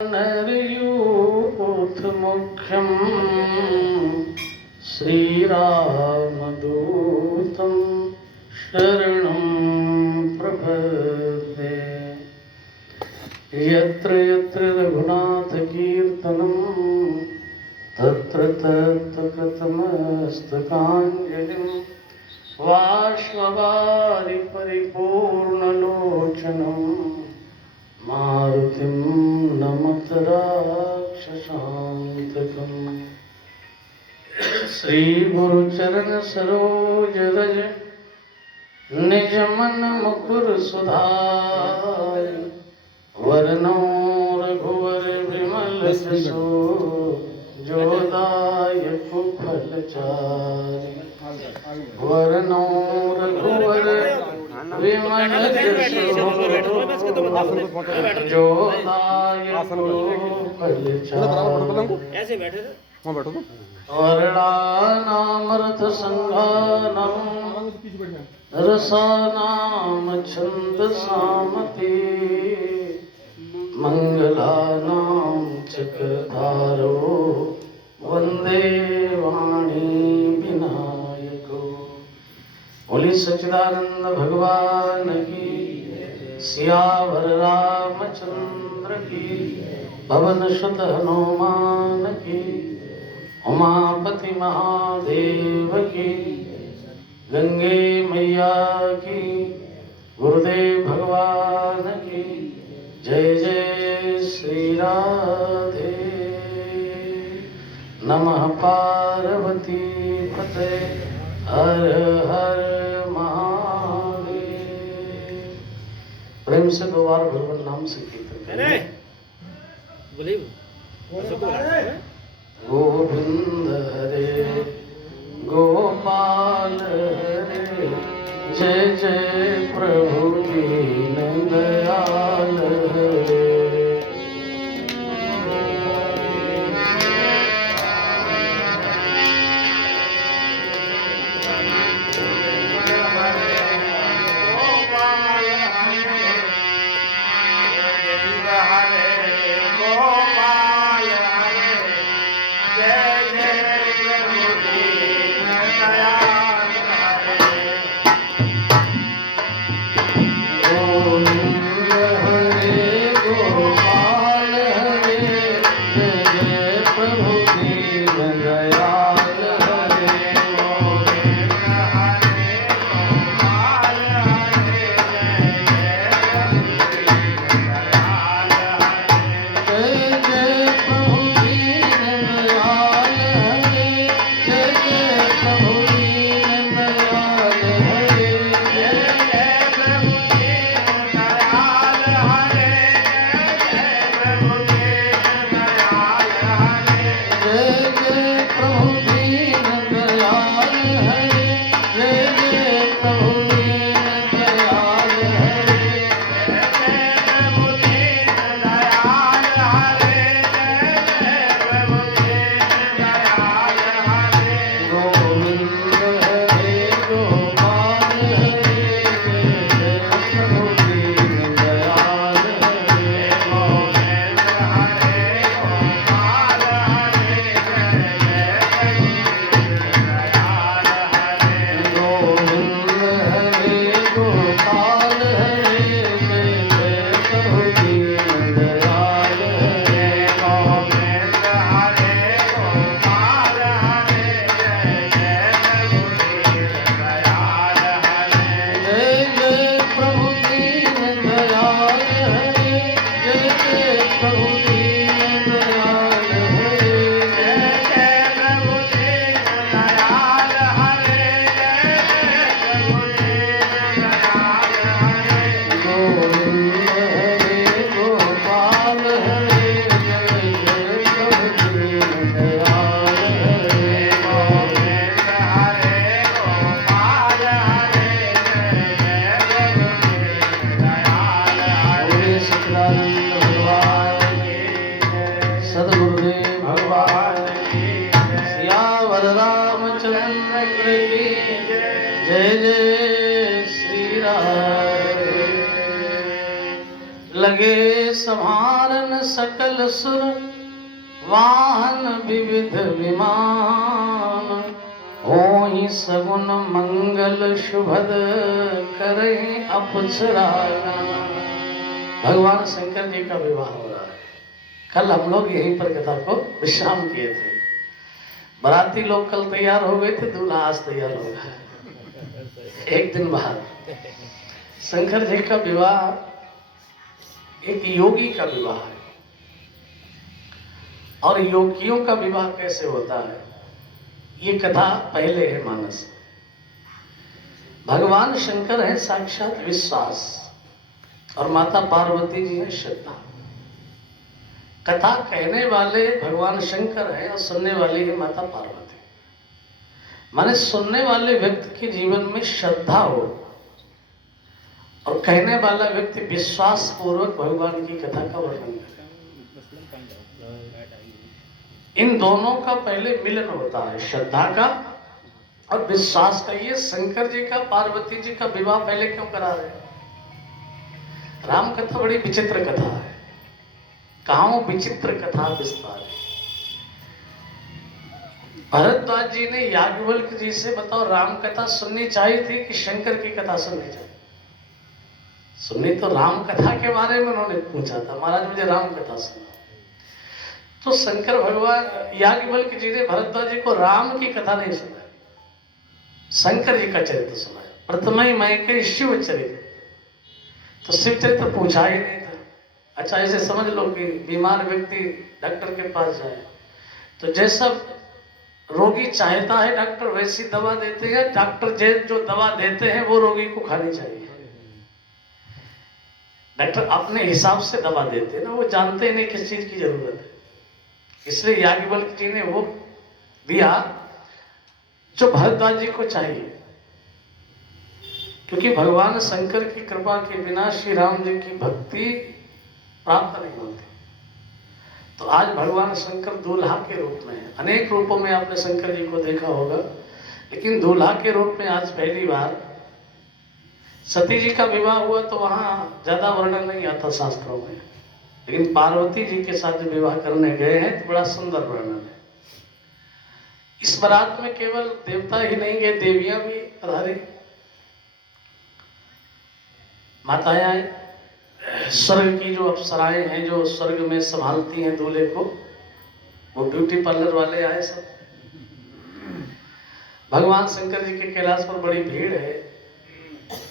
नरयूथमुख्यं श्रीरामदूतं शरणं प्रपद्ये। यत्र यत्र रघुनाथकीर्तनं तत्र तत्र कृतमस्तकाञ्जलिं बाष्पवारि परिपूर्णलोचनं मारुतिं नमत राक्षसान्तकम्। श्री गुरुचरण सरोज रज निज मन मुकुर सुधार। वरनौ रघुवर विमल जसो जो दायक फलचारि। वरनौ रघुवर विमल जसो जो दायक फलचारि। वर्णानामर्थ संगानं रसानाम छन्दसामति। मंगलानां चक्रधारो वन्दे वाणी विनायको। बोले सच्चिदानंद भगवान की, सियावर रामचंद्र की, पवन सुत हनुमान की, उमापति महादेव की, गंगे मैया की, गुरुदेव भगवान की जय जय। श्री राधे नमः पार्वती पते हर हर महादेव। प्रेम से दो बार भगवान नाम से कीर्तन करें। गोविंद हरे गोपाल हरे, जय जय प्रभु दीन दयाल हरे। जय जय श्री राम। लगे संहारन सकल सुर वाहन विविध विमान, होई सगुन मंगल शुभद करे अप्सरागण। भगवान शंकर जी का विवाह हो रहा है। कल हम लोग यहीं पर कथा को विश्राम किए थे। बाराती लोग कल तैयार हो गए थे, दूल्हा आज तैयार हो गया। एक दिन बाद शंकर जी का विवाह एक योगी का विवाह है। और योगियों का विवाह कैसे होता है, ये कथा पहले है मानस। भगवान शंकर है साक्षात विश्वास और माता पार्वती जी है श्रद्धा। कथा कहने वाले भगवान शंकर है और सुनने वाली है माता पार्वती। माने सुनने वाले व्यक्ति के जीवन में श्रद्धा हो और कहने वाला व्यक्ति विश्वास पूर्वक भगवान की कथा का वर्णन करे। इन दोनों का पहले मिलन होता है, श्रद्धा का और विश्वास का। ये शंकर जी का पार्वती जी का विवाह पहले क्यों करा रहे? राम कथा बड़ी विचित्र कथा है। कहां विचित्र कथा विस्तार है। भरद्वाज जी ने याज्ञवल्क्य जी से बताओ राम कथा सुननी चाहिए थी कि शंकर की कथा सुननी चाहिए? सुननी तो राम कथा के बारे में उन्होंने पूछा था, महाराज मुझे राम कथा सुना। तो शंकर भगवान याज्ञवल्क्य जी ने भरद्वाज जी को राम की कथा नहीं सुनाई, शंकर जी का चरित्र सुनाया। प्रथम मैं के शिव चरित्र, तो शिव चरित्र पूछा ही नहीं था। अच्छा ऐसे समझ लो कि बीमार व्यक्ति डॉक्टर के पास जाए तो जैसा रोगी चाहता है डॉक्टर वैसी दवा देते हैं। डॉक्टर जो दवा देते हैं वो रोगी को खानी चाहिए। डॉक्टर अपने हिसाब से दवा देते हैं ना, वो जानते नहीं किस चीज की जरूरत है। इसलिए याज्ञवल्क्य जी ने वो दिया जो भरद्वाज जी को चाहिए, क्योंकि भगवान शंकर की कृपा के बिना श्री राम जी की भक्ति प्राप्त नहीं होती। तो आज भगवान शंकर दूल्हा के रूप में है। अनेक रूपों में आपने शंकर जी को देखा होगा, लेकिन दूल्हा के रूप में आज पहली बार। सती जी का विवाह हुआ तो वहां ज्यादा वर्णन नहीं आता शास्त्रों में, लेकिन पार्वती जी के साथ जो विवाह करने गए हैं तो बड़ा सुंदर वर्णन है। इस बारात में केवल देवता ही नहीं गए, देवियां भी पधारी, माताएं आई। स्वर्ग की जो अप्सराएं हैं जो स्वर्ग में संभालती हैं दूल्हे को, वो ब्यूटी पार्लर वाले आए सब। भगवान शंकर जी के कैलाश पर बड़ी भीड़ है।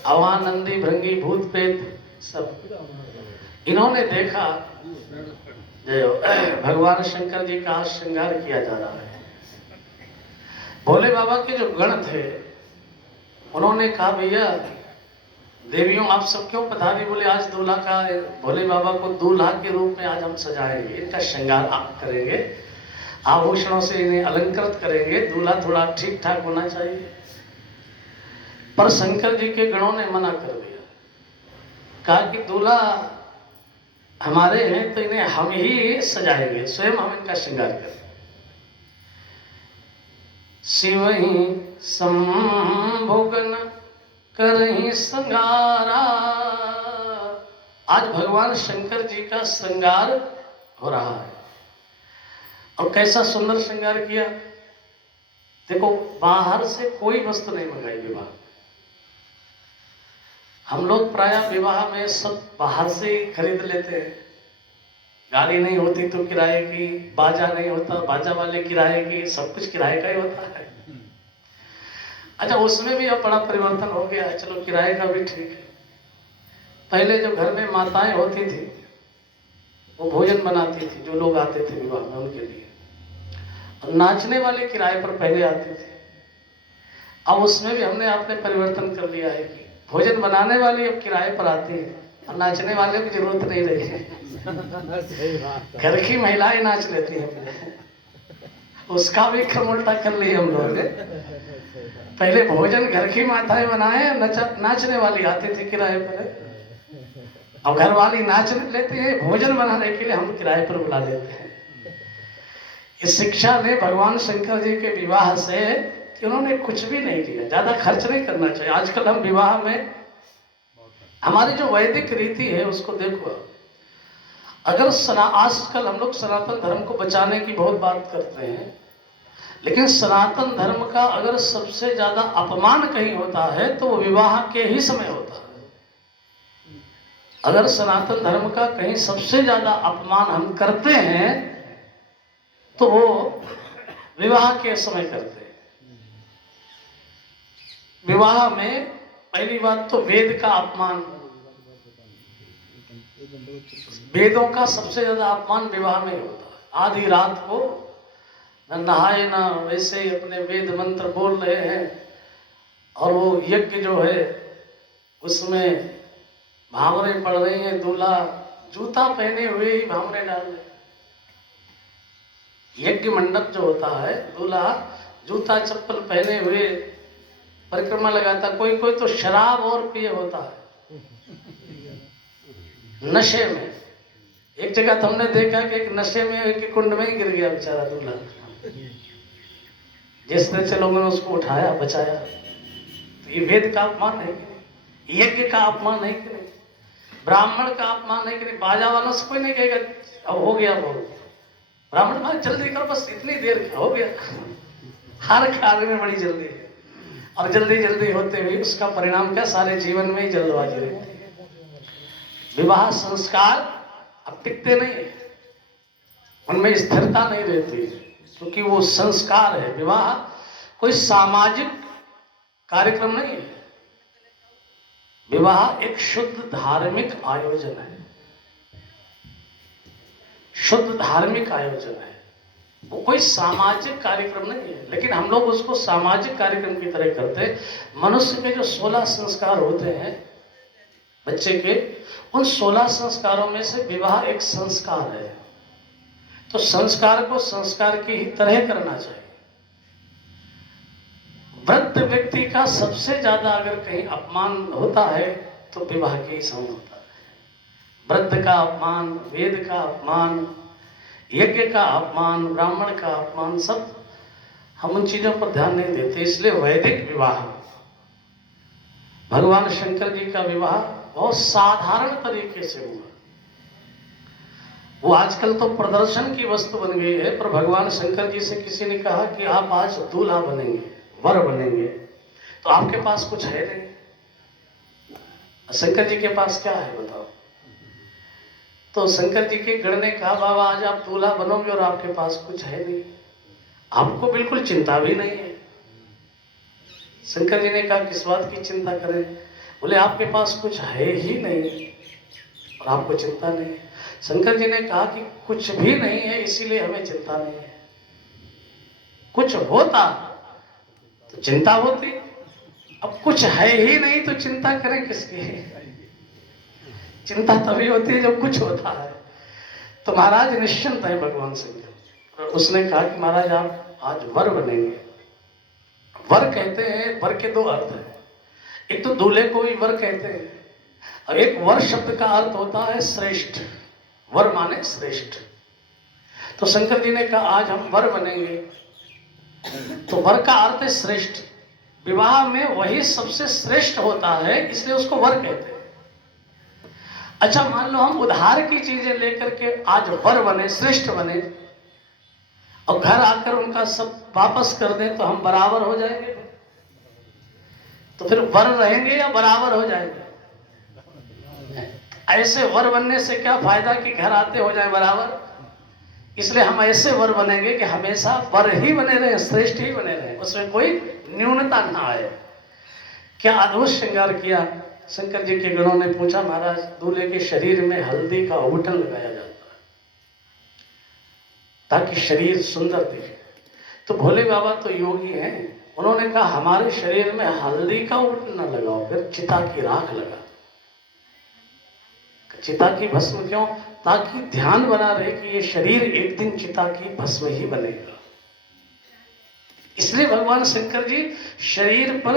आवान नंदी भृंगी भूत प्रेत सब। इन्होंने देखा जो भगवान शंकर जी का श्रृंगार किया जा रहा है। भोले बाबा के जो गण थे उन्होंने कहा भैया देवियों आप सब क्यों पधारी? बोले आज दूल्हा का, भोले बाबा को दूल्हा के रूप में आज हम सजाएंगे, इनका श्रृंगार आप करेंगे, आभूषणों से इन्हें अलंकृत करेंगे, दूल्हा थोड़ा ठीक ठाक होना चाहिए। पर शंकर जी के गणों ने मना कर दिया, कहा कि दूल्हा हमारे हैं तो इन्हें हम ही सजाएंगे, स्वयं हम इनका श्रृंगार करेंगे। शिव ही संभोगन करही श्रृंगारा। आज भगवान शंकर जी का श्रृंगार हो रहा है। और कैसा सुंदर श्रृंगार किया। देखो बाहर से कोई वस्तु नहीं मंगाई विवाह। हम लोग प्रायः विवाह में सब बाहर से ही खरीद लेते हैं। गाड़ी नहीं होती तो किराए की, बाजा नहीं होता बाजा वाले किराए की, सब कुछ किराए का ही होता है। अच्छा उसमें भी अब बड़ा परिवर्तन हो गया है, चलो किराए का भी ठीक है। पहले जो घर में माताएं होती थी वो भोजन बनाती थी, जो लोग आते थे विवाह में उनके लिए, और नाचने वाले किराए पर पहले आते थे। अब उसमें भी हमने आपने परिवर्तन कर लिया है कि भोजन बनाने वाली अब किराए पर आती है और नाचने वाले की जरूरत नहीं रही है। घर की महिलाएं नाच लेती हैं, उसका भी क्रम उल्टा कर लिया हम लोगों ने। पहले भोजन घर की माताएं बनाए, नाचने वाली आती थी किराए पर। अब घर वाली नाच लेती है, भोजन बनाने के लिए हम किराए पर बुला लेते हैं। इस शिक्षा ने भगवान शंकर जी के विवाह से कि उन्होंने कुछ भी नहीं लिया, ज्यादा खर्च नहीं करना चाहिए। आजकल हम विवाह में हमारी जो वैदिक रीति है उसको देखो, अगर आजकल हम लोग सनातन धर्म को बचाने की बहुत बात करते हैं, लेकिन सनातन धर्म का अगर सबसे ज्यादा अपमान कहीं होता है तो वो विवाह के ही समय होता है। अगर सनातन धर्म का कहीं सबसे ज्यादा अपमान हम करते हैं तो वो विवाह के समय करते हैं। विवाह में पहली बात तो वेद का अपमान, वेदों का सबसे ज्यादा अपमान विवाह में होता है। आधी रात को न नहाए ना वैसे ही अपने वेद मंत्र बोल रहे हैं और वो यज्ञ जो है उसमें भावरे पड़ रही हैं, दूल्हा जूता पहने हुए ही भावरे डाल रहे। यज्ञ मंडप जो होता है, दूल्हा जूता चप्पल पहने हुए परिक्रमा लगाता। कोई कोई तो शराब और पिए होता है नशे में। एक जगह तो हमने देखा कि एक नशे में एक कुंड में ही गिर गया बेचारा दूल्हा। जिस तरह से लोगों ने उसको उठाया बचाया। तो ये वेद का अपमान है कि नहीं? यज्ञ का अपमान है कि नहीं? ब्राह्मण का अपमान है कि नहीं? बाजा वालों से कोई नहीं कहेगा अब हो गया बोल, ब्राह्मण भाई जल्दी करो, बस इतनी देर हो गया। हर कार्य में बड़ी जल्दी है और जल्दी जल्दी होते हुए उसका परिणाम क्या? सारे जीवन में ही जल्दबाजी रहती है। विवाह संस्कार अब टिकते नहीं है, उनमें स्थिरता नहीं रहती है, क्योंकि वो संस्कार है। विवाह कोई सामाजिक कार्यक्रम नहीं है, विवाह एक शुद्ध धार्मिक आयोजन है। शुद्ध धार्मिक आयोजन है, वो कोई सामाजिक कार्यक्रम नहीं है। लेकिन हम लोग उसको सामाजिक कार्यक्रम की तरह करते। मनुष्य के जो 16 संस्कार होते हैं बच्चे के, उन 16 संस्कारों में से विवाह एक संस्कार है। तो संस्कार को संस्कार की ही तरह करना चाहिए। वृद्ध व्यक्ति का सबसे ज्यादा अगर कहीं अपमान होता है तो विवाह के ही समय होता है। वृद्ध का अपमान, वेद का अपमान, यज्ञ का अपमान, ब्राह्मण का अपमान, सब हम उन चीजों पर ध्यान नहीं देते। इसलिए वैदिक विवाह, भगवान शंकर जी का विवाह बहुत साधारण तरीके से हुआ। वो आजकल तो प्रदर्शन की वस्तु बन गई है, पर भगवान शंकर जी से किसी ने कहा कि आप आज दूल्हा बनेंगे, वर बनेंगे, तो आपके पास कुछ है नहीं। शंकर जी के पास क्या है बताओ? तो शंकर जी के गण ने कहा बाबा आज आप दूल्हा बनोगे और आपके पास कुछ है नहीं, आपको बिल्कुल चिंता भी नहीं है। शंकर जी ने कहा किस बात की चिंता करें? बोले आपके पास कुछ है ही नहीं और आपको चिंता नहीं है। शंकर जी ने कहा कि कुछ भी नहीं है इसीलिए हमें चिंता नहीं है। कुछ होता तो चिंता होती, अब कुछ है ही नहीं तो चिंता करें किसकी? चिंता तभी होती है जब कुछ होता है। तो महाराज निश्चिंत है भगवान शंकर। और उसने कहा कि महाराज आप आज वर बनेंगे। वर कहते हैं, वर के दो अर्थ हैं। एक तो दूल्हे को भी वर कहते हैं और एक वर शब्द का अर्थ होता है श्रेष्ठ। वर माने श्रेष्ठ। तो शंकर जी ने कहा आज हम वर बनेंगे, तो वर का अर्थ है श्रेष्ठ। विवाह में वही सबसे श्रेष्ठ होता है, इसलिए उसको वर कहते हैं। अच्छा मान लो हम उधार की चीजें लेकर के आज वर बने, श्रेष्ठ बने, और घर आकर उनका सब वापस कर दें तो हम बराबर हो जाएंगे? तो फिर वर रहेंगे या बराबर हो जाएंगे? ऐसे वर बनने से क्या फायदा कि घर आते हो जाए बराबर। इसलिए हम ऐसे वर बनेंगे कि हमेशा वर ही बने रहे, श्रेष्ठ ही बने रहे, उसमें कोई न्यूनता ना आए। क्या अद्भुत श्रृंगार किया। शंकर जी के गणों ने पूछा महाराज दूल्हे के शरीर में हल्दी का औंठन लगाया जाता है ताकि शरीर सुंदर दिखे। तो भोले बाबा तो योगी हैं, उन्होंने कहा हमारे शरीर में हल्दी का औंठन न लगाओ, फिर चिता की राख लगा। चिता की भस्म क्यों? ताकि ध्यान बना रहे कि ये शरीर एक दिन चिता की भस्म ही बनेगा। इसलिए भगवान शंकर जी शरीर पर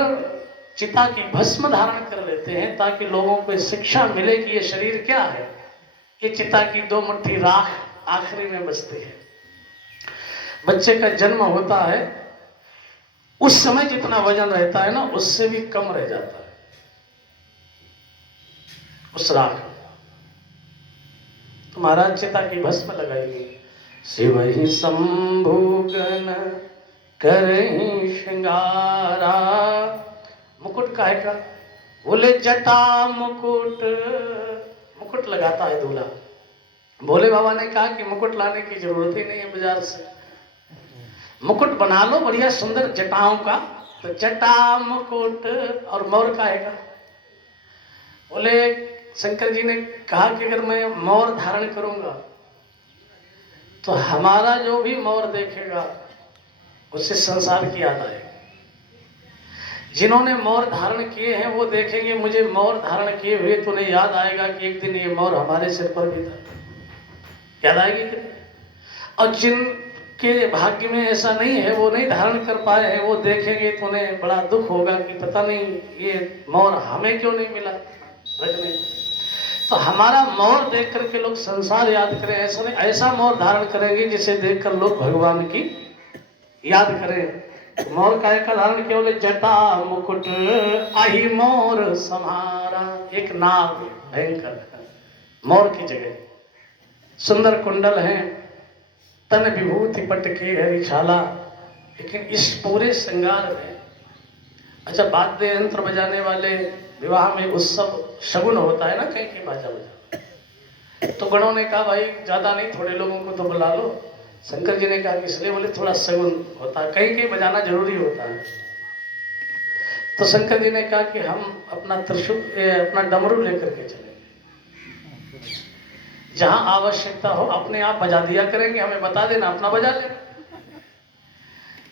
चिता की भस्म धारण कर लेते हैं ताकि लोगों को शिक्षा मिले कि ये शरीर क्या है, ये चिता की 2 मुट्ठी राख आखिरी में बचती है। बच्चे का जन्म होता है उस समय जितना वजन रहता है ना, उससे भी कम रह जाता है उस राख। तो तो महाराज चिता की भस्म लगाएंगे। शिव ही शंभुगन करही श्रृंगारा। मुकुट काहे का? बोले जटा मुकुट, मुकुट लगाता है दूल्हा। भोले बाबा ने कहा कि मुकुट लाने की जरूरत ही नहीं है बाजार से, मुकुट बना लो बढ़िया सुंदर जटाओं का। तो जटा मुकुट और मोर काहे का? बोले शंकर जी ने कहा कि अगर मैं मोर धारण करूंगा तो हमारा जो भी मोर देखेगा उससे संसार की याद आएगी। जिन्होंने मोर धारण किए हैं वो देखेंगे मुझे मोर धारण किए हुए, तो उन्हें याद आएगा कि एक दिन ये मोर हमारे सिर पर भी था। याद आएगी कि? और जिनके भाग्य में ऐसा नहीं है, वो नहीं धारण कर पाए हैं, वो देखेंगे तो उन्हें बड़ा दुख होगा कि पता नहीं ये मोर हमें क्यों नहीं मिला रखने। तो हमारा मोर देख करके लोग संसार याद करें, ऐसा नहीं, ऐसा मोर धारण करेंगे जिसे देखकर लोग भगवान की याद करें। मोर का एक धारण केवल जटा मुकुट आही मोर समारा। एक नाग भयंकर मोर की जगह, सुंदर कुंडल हैं, तन विभूति पट के हरिछाला। लेकिन इस पूरे श्रृंगार में अच्छा वाद्य यंत्र बजाने वाले विवाह में उत्सव शगुन होता है ना, कहीं की बाजा बजा। तो गणों ने कहा भाई ज्यादा नहीं, थोड़े लोगों को तो बुला लो। शंकर जी ने कहा इसलिए बोले थोड़ा शगुन होता है, कहीं कहीं बजाना जरूरी होता है। तो शंकर जी ने कहा कि हम अपना त्रिशूल अपना डमरू लेकर के चलेंगे, जहां आवश्यकता हो अपने आप बजा दिया करेंगे, हमें बता देना अपना बजा लेंगे।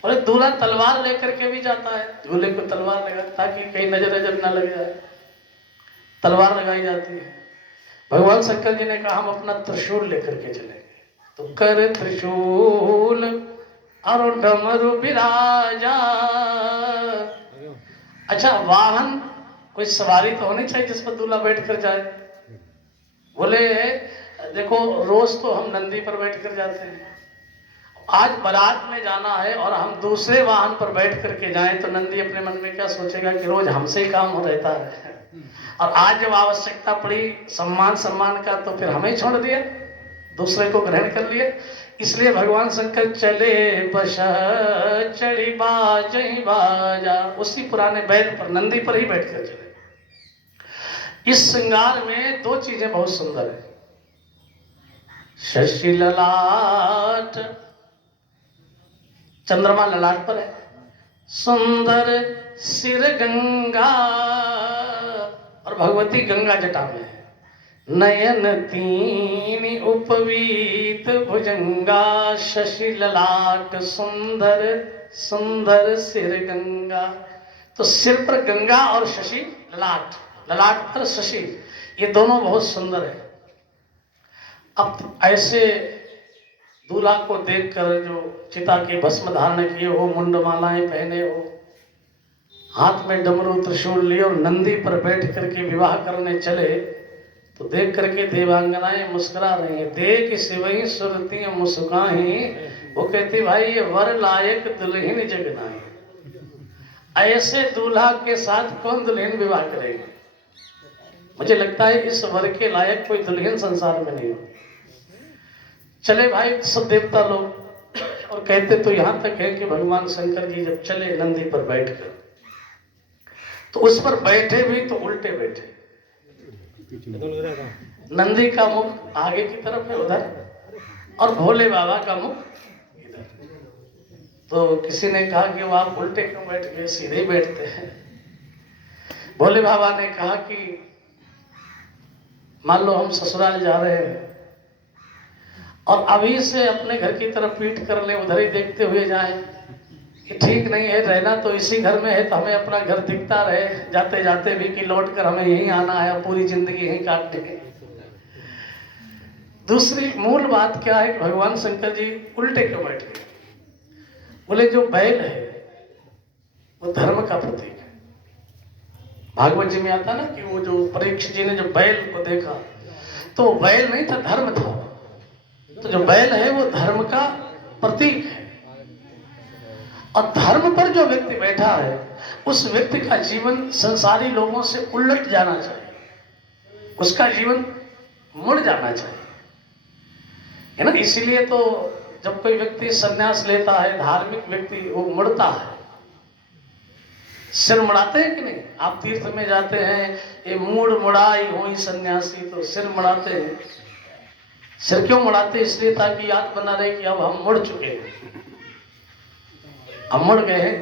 और दूल्हा तलवार लेकर के भी जाता है, दूल्हे को तलवार लगा ताकि कहीं नजर नजर ना लग जाए, तलवार लगाई जाती है। भगवान शंकर जी ने कहा हम अपना त्रिशूल लेकर के चलेंगे। तो कर त्रिशूल और डमरू विराजा। अच्छा वाहन कोई सवारी तो होनी चाहिए जिस पर दूल्हा बैठ कर जाए। बोले देखो रोज तो हम नंदी पर बैठ कर जाते हैं, आज बारात में जाना है और हम दूसरे वाहन पर बैठ करके जाएं तो नंदी अपने मन में क्या सोचेगा कि रोज हमसे ही काम हो रहता है, और आज जब आवश्यकता पड़ी सम्मान का तो फिर हमें छोड़ दिया, दूसरे को ग्रहण कर लिया। इसलिए भगवान शंकर चले बस चढ़ी बाजही बाजा, उसी पुराने बैल पर नंदी पर ही बैठ कर चले। इस श्रृंगार में दो चीजें बहुत सुंदर है, शशि ललाट, चंद्रमा ललाट पर है, सुंदर सिर गंगा, और भगवती गंगा जटा में है। नयन तीन उपवीत भुजंगा, शशि ललाट सुंदर सुंदर सिर गंगा। तो सिर पर गंगा और शशि ललाट, ललाट पर शशि, ये दोनों बहुत सुंदर है। अब ऐसे दूल्हा को देखकर जो चिता के भस्म धारण किए हो, मुंडमालाएं पहने हो, हाथ में डमरू त्रिशूल लिए और नंदी पर बैठ करके विवाह करने चले, तो देख करके देवांगनाएं मुस्कुरा रही हैं। देख शिवई सुरती मुस्काही, वो कहती भाई ये वर लायक दुल्हन जगनाई। ऐसे दूल्हा के साथ कौन दुल्हन विवाह करेगी? मुझे लगता है इस वर के लायक कोई दुल्हन संसार में नहीं हो। चले भाई सब देवता लोग, और कहते तो यहां तक है कि भगवान शंकर जी जब चले नंदी पर बैठकर, तो उस पर बैठे भी तो उल्टे बैठे, नंदी का मुख आगे की तरफ है उधर और भोले बाबा का मुख इधर। तो किसी ने कहा कि वो आप उल्टे क्यों बैठ गए, सीधे बैठते हैं। भोले बाबा ने कहा कि मान लो हम ससुराल जा रहे हैं और अभी से अपने घर की तरफ पीठ कर ले, उधर ही देखते हुए जाएं, कि ठीक नहीं है, रहना तो इसी घर में है, तो हमें अपना घर दिखता रहे जाते जाते भी कि लौट कर हमें यहीं आना है और पूरी जिंदगी यहीं काटने की। दूसरी मूल बात क्या है कि भगवान शंकर जी उल्टे क्यों बैठ गए? बोले जो बैल है वो धर्म का प्रतीक है। भागवत जी में आता ना कि वो जो परीक्षित जी ने जो बैल को देखा तो बैल नहीं था, धर्म था। तो जो बैल है वो धर्म का प्रतीक है, और धर्म पर जो व्यक्ति बैठा है उस व्यक्ति का जीवन संसारी लोगों से उलट जाना चाहिए, उसका जीवन मुड़ जाना चाहिए। है ना। इसीलिए तो जब कोई व्यक्ति संन्यास लेता है, धार्मिक व्यक्ति, वो मुड़ता है, सिर मुड़ाते हैं कि नहीं। आप तीर्थ में जाते हैं, ये मूड मुड़ाई हुई सन्यासी, तो सिर मुड़ाते हैं। सिर क्यों मुड़ाते? इसलिए ताकि याद बना रहे कि अब हम मुड़ चुके हैं, हम मुड़ गए हैं,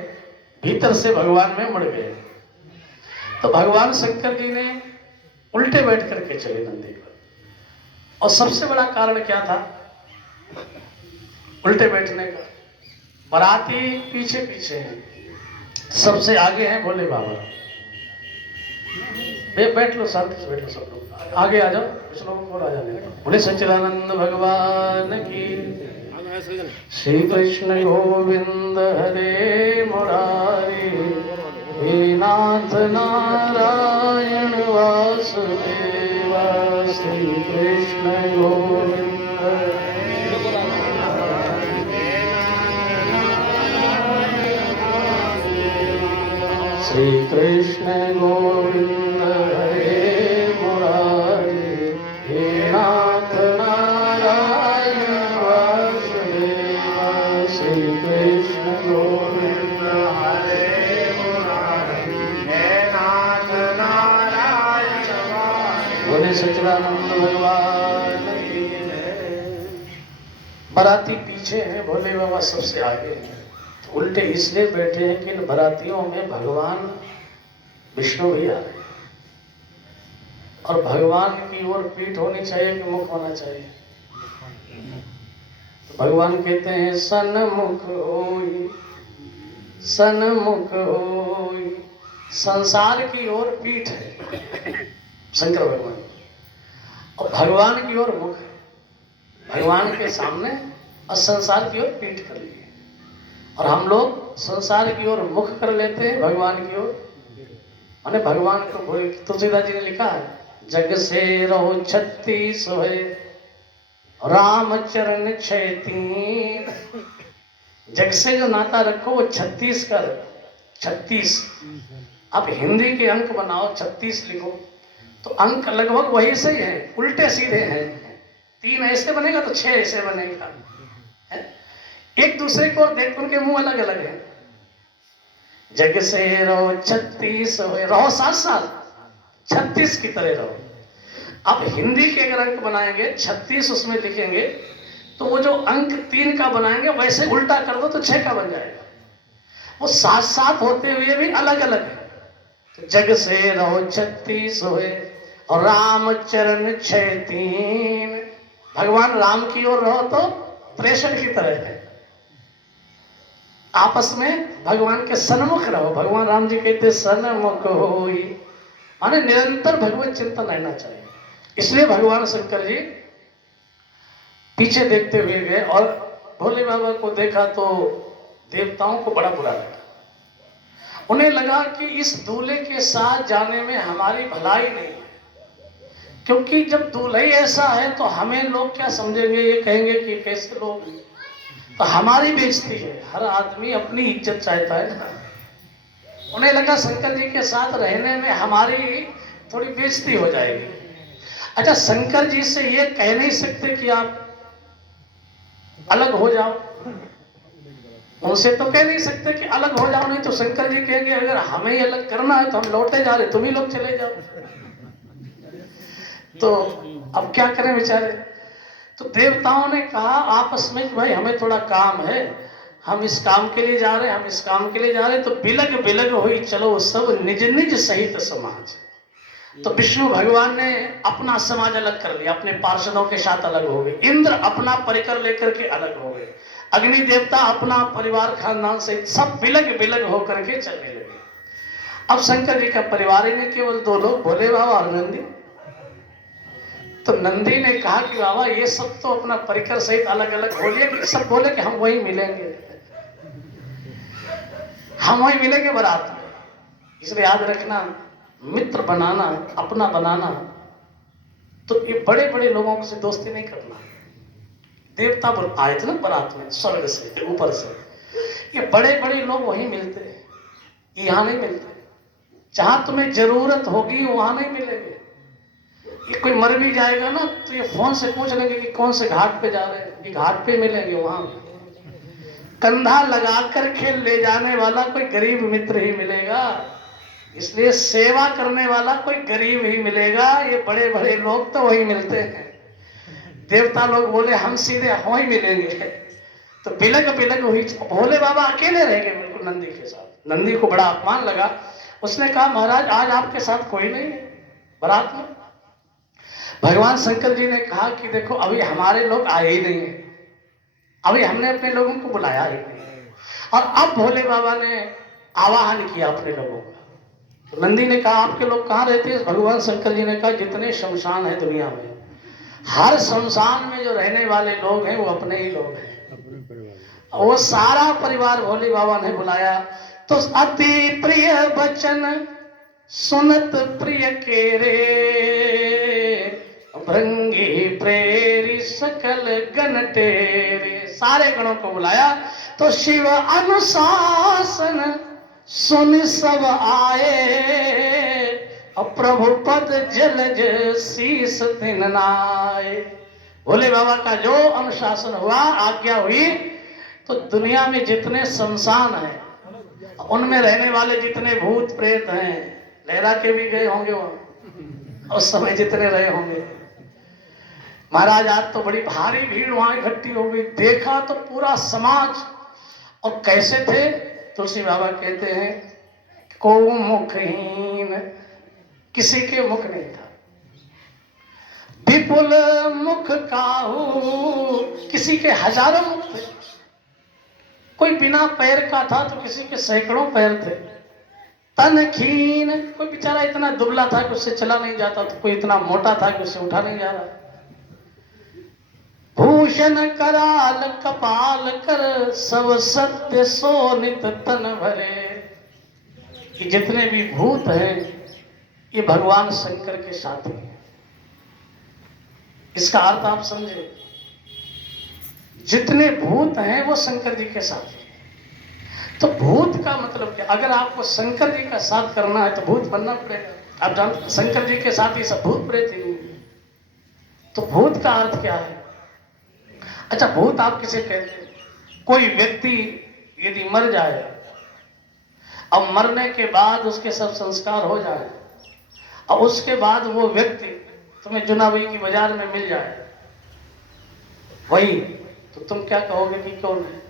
भीतर से भगवान में मुड़ गए। तो भगवान शंकर जी ने उल्टे बैठ करके चले नंदी पर। और सबसे बड़ा कारण क्या था उल्टे बैठने का? बाराती पीछे पीछे हैं, सबसे आगे हैं भोले बाबा। बैठ लो, शांति से बैठो सब लोग, आगे आ जाओ, कुछ लोगों को आ जाने दो। बोले सच्चिदानंद भगवान की। श्री कृष्ण गोविंद हरे मुरारी, हे नाथ नारायण वासुदेवा। श्री कृष्ण गोविंद श्री कृष्ण गोविंद हरे मुरारी, हे नाथ नारायण वासुदेवा। श्री कृष्ण गोविंद हरे मुरारी, हे नाथ नारायण वासुदेवा। बोले सच्चिदानंद भगवान की जय। बाराती पीछे है, भोले बाबा सबसे आगे है। उल्टे इसलिए बैठे हैं कि इन बारातियों में भगवान विष्णु भी आ रहे हैं, और भगवान की ओर पीठ होनी चाहिए कि मुख होना चाहिए? तो भगवान कहते हैं सन्मुख होई, सन्मुख होई। संसार की ओर पीठ है शंकर भगवान, और भगवान की ओर मुख है। भगवान के सामने और संसार की ओर पीठ कर ली, और हम लोग संसार की ओर मुख कर लेते हैं, भगवान की ओर माने भगवान को भूल। तुलसीदास जी ने लिखा है, जग से रहो 36 है, राम चरण 36। जग से जो नाता रखो वो 36 का रखो, 36। अब हिंदी के अंक बनाओ, 36 लिखो, तो अंक लगभग वही सही है, उल्टे सीधे हैं। 3 ऐसे बनेगा तो 6 ऐसे बनेगा, एक दूसरे को देख, उनके मुंह अलग अलग है। जग से रहो 36 रहो, साथ साथ 36 की तरह रहो। अब हिंदी के अगर अंक बनाएंगे 36 उसमें लिखेंगे, तो वो जो अंक 3 का बनाएंगे वैसे उल्टा कर दो तो 6 का बन जाएगा। वो साथ साथ होते हुए भी अलग अलग है। तो जग से रहो 36 और राम चरण 6-3। भगवान राम की ओर रहो तो 63 की तरह है। आपस में भगवान के सन्मुख रहो। भगवान राम जी कहते सन्मुख होई, माने निरंतर भगवत चिंतन रहना चाहिए। इसलिए भगवान शंकर जी पीछे देखते हुए गए, और भोले बाबा को देखा तो देवताओं को बड़ा बुरा लगा। उन्हें लगा कि इस दूल्हे के साथ जाने में हमारी भलाई नहीं है, क्योंकि जब दूल्हा ही ऐसा है तो हमें लोग क्या समझेंगे, ये कहेंगे कि कैसे लोग, तो हमारी बेइज्जती है। हर आदमी अपनी इज्जत चाहता है ना। उन्हें लगा शंकर जी के साथ रहने में हमारी थोड़ी बेइज्जती हो जाएगी। अच्छा, शंकर जी से ये कह नहीं सकते कि आप अलग हो जाओ, उनसे तो कह नहीं सकते कि अलग हो जाओ, नहीं तो शंकर जी कहेंगे अगर हमें ही अलग करना है तो हम लौटे जा रहे, तुम ही लोग चले जाओ। तो अब क्या करें बेचारे। तो देवताओं ने कहा आपस में कि भाई हमें थोड़ा काम है, हम इस काम के लिए जा रहे हैं, हम इस काम के लिए जा रहे हैं, तो बिलग बिलग हुई चलो सब निज निज सहित समाज। तो विष्णु भगवान ने अपना समाज अलग कर लिया, अपने पार्षदों के साथ अलग हो गए। इंद्र अपना परिकर लेकर के अलग हो गए। अग्नि देवता अपना परिवार खानदान से सब बिलग बिलग होकर के चलने लगे। अब शंकर जी का परिवार ही नहीं, केवल 2 लोग, भोले बाबा और नंदी। तो नंदी ने कहा कि बाबा ये सब तो अपना परिकर सहित अलग अलग हो लिया, कि सब बोले कि हम वहीं मिलेंगे, हम वहीं मिलेंगे बारात में। इसलिए याद रखना, मित्र बनाना, अपना बनाना, तो ये बड़े बड़े लोगों से दोस्ती नहीं करना। देवता आए थे ना बारात में स्वर्ग से, ऊपर से, ये बड़े बड़े लोग वहीं मिलते हैं, यहाँ नहीं मिलते। जहां तुम्हें जरूरत होगी वहां नहीं मिलेंगे। ये कोई मर भी जाएगा ना तो ये फोन से पूछ लेंगे कि कौन से घाट पे जा रहे हैं, ये घाट पे मिलेंगे वहां। कंधा लगा कर खेल ले जाने वाला कोई गरीब मित्र ही मिलेगा, इसलिए सेवा करने वाला कोई गरीब ही मिलेगा। ये बड़े बड़े लोग तो वही मिलते हैं। देवता लोग बोले हम सीधे वही मिलेंगे, तो बिलक बिलक हुई। भोले बाबा अकेले रह गए बिल्कुल नंदी के साथ। नंदी को बड़ा अपमान लगा, उसने कहा महाराज आज आपके साथ कोई नहीं है बारात में। भगवान शंकर जी ने कहा कि देखो अभी हमारे लोग आए ही नहीं है, अभी हमने अपने लोगों को बुलाया ही नहीं। और अब भोले बाबा ने आवाहन किया अपने लोगों का। तो नंदी ने कहा आपके लोग कहाँ रहते हैं? भगवान शंकर जी ने कहा जितने शमशान है दुनिया में, हर शमशान में जो रहने वाले लोग हैं वो अपने ही लोग हैं। वो सारा परिवार भोले बाबा ने बुलाया। तो अति प्रिय वचन सुनत प्रिय के रे, भृंगी प्रेरी सकल गण तेरे। सारे गणों को बुलाया। तो शिव अनुशासन सुन सब आए, प्रभु पद जलज शीस दिन नाए। भोले बाबा का जो अनुशासन हुआ, आज्ञा हुई, तो दुनिया में जितने शमशान हैं उनमें रहने वाले जितने भूत प्रेत हैं, लहरा के भी गए होंगे वहां उस समय जितने रहे होंगे। महाराज आज तो बड़ी भारी भीड़ वहां इकट्ठी हो गई। देखा तो पूरा समाज। और कैसे थे? तुलसी बाबा कहते हैं को मुखहीन, किसी के मुख नहीं था। विपुल मुख काहू, किसी के हजारों मुख थे। कोई बिना पैर का था तो किसी के सैकड़ों पैर थे। तन खीन, कोई बेचारा इतना दुबला था कि उससे चला नहीं जाता, तो कोई इतना मोटा था कि उससे उठा नहीं जा रहा। भूषण कराल कपाल कर, सब सत्य सोनित तन भरे। कि जितने भी भूत हैं ये भगवान शंकर के साथी हैं। इसका अर्थ आप समझे, जितने भूत हैं वो शंकर जी के साथ हैं। तो भूत का मतलब क्या? अगर आपको शंकर जी का साथ करना है तो भूत बनना पड़ेगा। आप जानते शंकर जी के साथ ही सब भूत प्रेत ही नहीं। तो भूत का अर्थ क्या है? अच्छा, भूत आप किसे कहते हैं? कोई व्यक्ति यदि मर जाए, अब मरने के बाद उसके सब संस्कार हो जाए, और उसके बाद वो व्यक्ति तुम्हें जुनावी की बाजार में मिल जाए, वही तो तुम क्या कहोगे कि कौन है?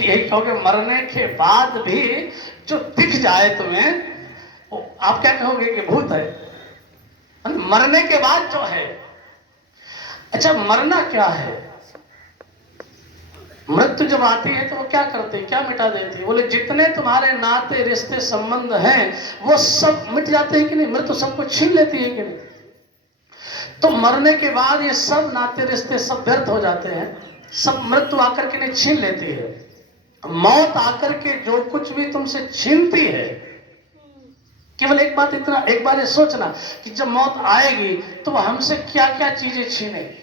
यही कहोगे। मरने के बाद भी जो दिख जाए तुम्हें, आप क्या कहोगे कि भूत है? मरने के बाद जो है। अच्छा, मरना क्या है? मृत्यु जब आती है तो वो क्या करते हैं, क्या मिटा देती है? बोले जितने तुम्हारे नाते रिश्ते संबंध हैं वो सब मिट जाते हैं कि नहीं? मृत्यु सबको छीन लेती है कि नहीं? तो मरने के बाद ये सब नाते रिश्ते सब व्यर्थ हो जाते हैं, सब मृत्यु आकर के नहीं छीन लेती है। मौत आकर के जो कुछ भी तुमसे छीनती है, केवल एक बार ये सोचना कि जब मौत आएगी तो हमसे क्या क्या चीजें छीनेगी।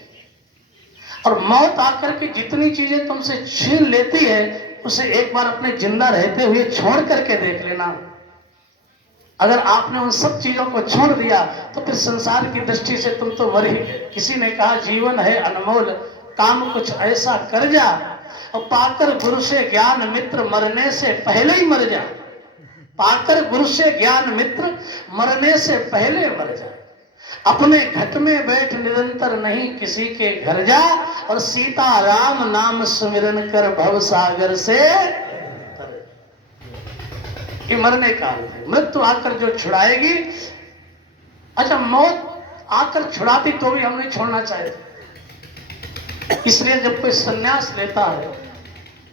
और मौत आकर के जितनी चीजें तुमसे छीन लेती है उसे एक बार अपने जिंदा रहते हुए छोड़ करके देख लेना। अगर आपने उन सब चीजों को छोड़ दिया तो फिर संसार की दृष्टि से तुम तो मर ही गए। किसी ने कहा जीवन है अनमोल, काम कुछ ऐसा कर जा, और पाकर गुरु से ज्ञान मित्र मरने से पहले ही मर जा। पाकर गुरु से ज्ञान मित्र मरने से पहले मर जा। अपने घट में बैठ निरंतर नहीं किसी के घर जा, और सीता राम नाम सुमिरन कर भव सागर से। ये मरने का अर्थ है। मृत्यु आकर जो छुड़ाएगी। अच्छा, मौत आकर छुड़ाती तो भी हम नहीं छोड़ना चाहते, इसलिए जब कोई संन्यास लेता है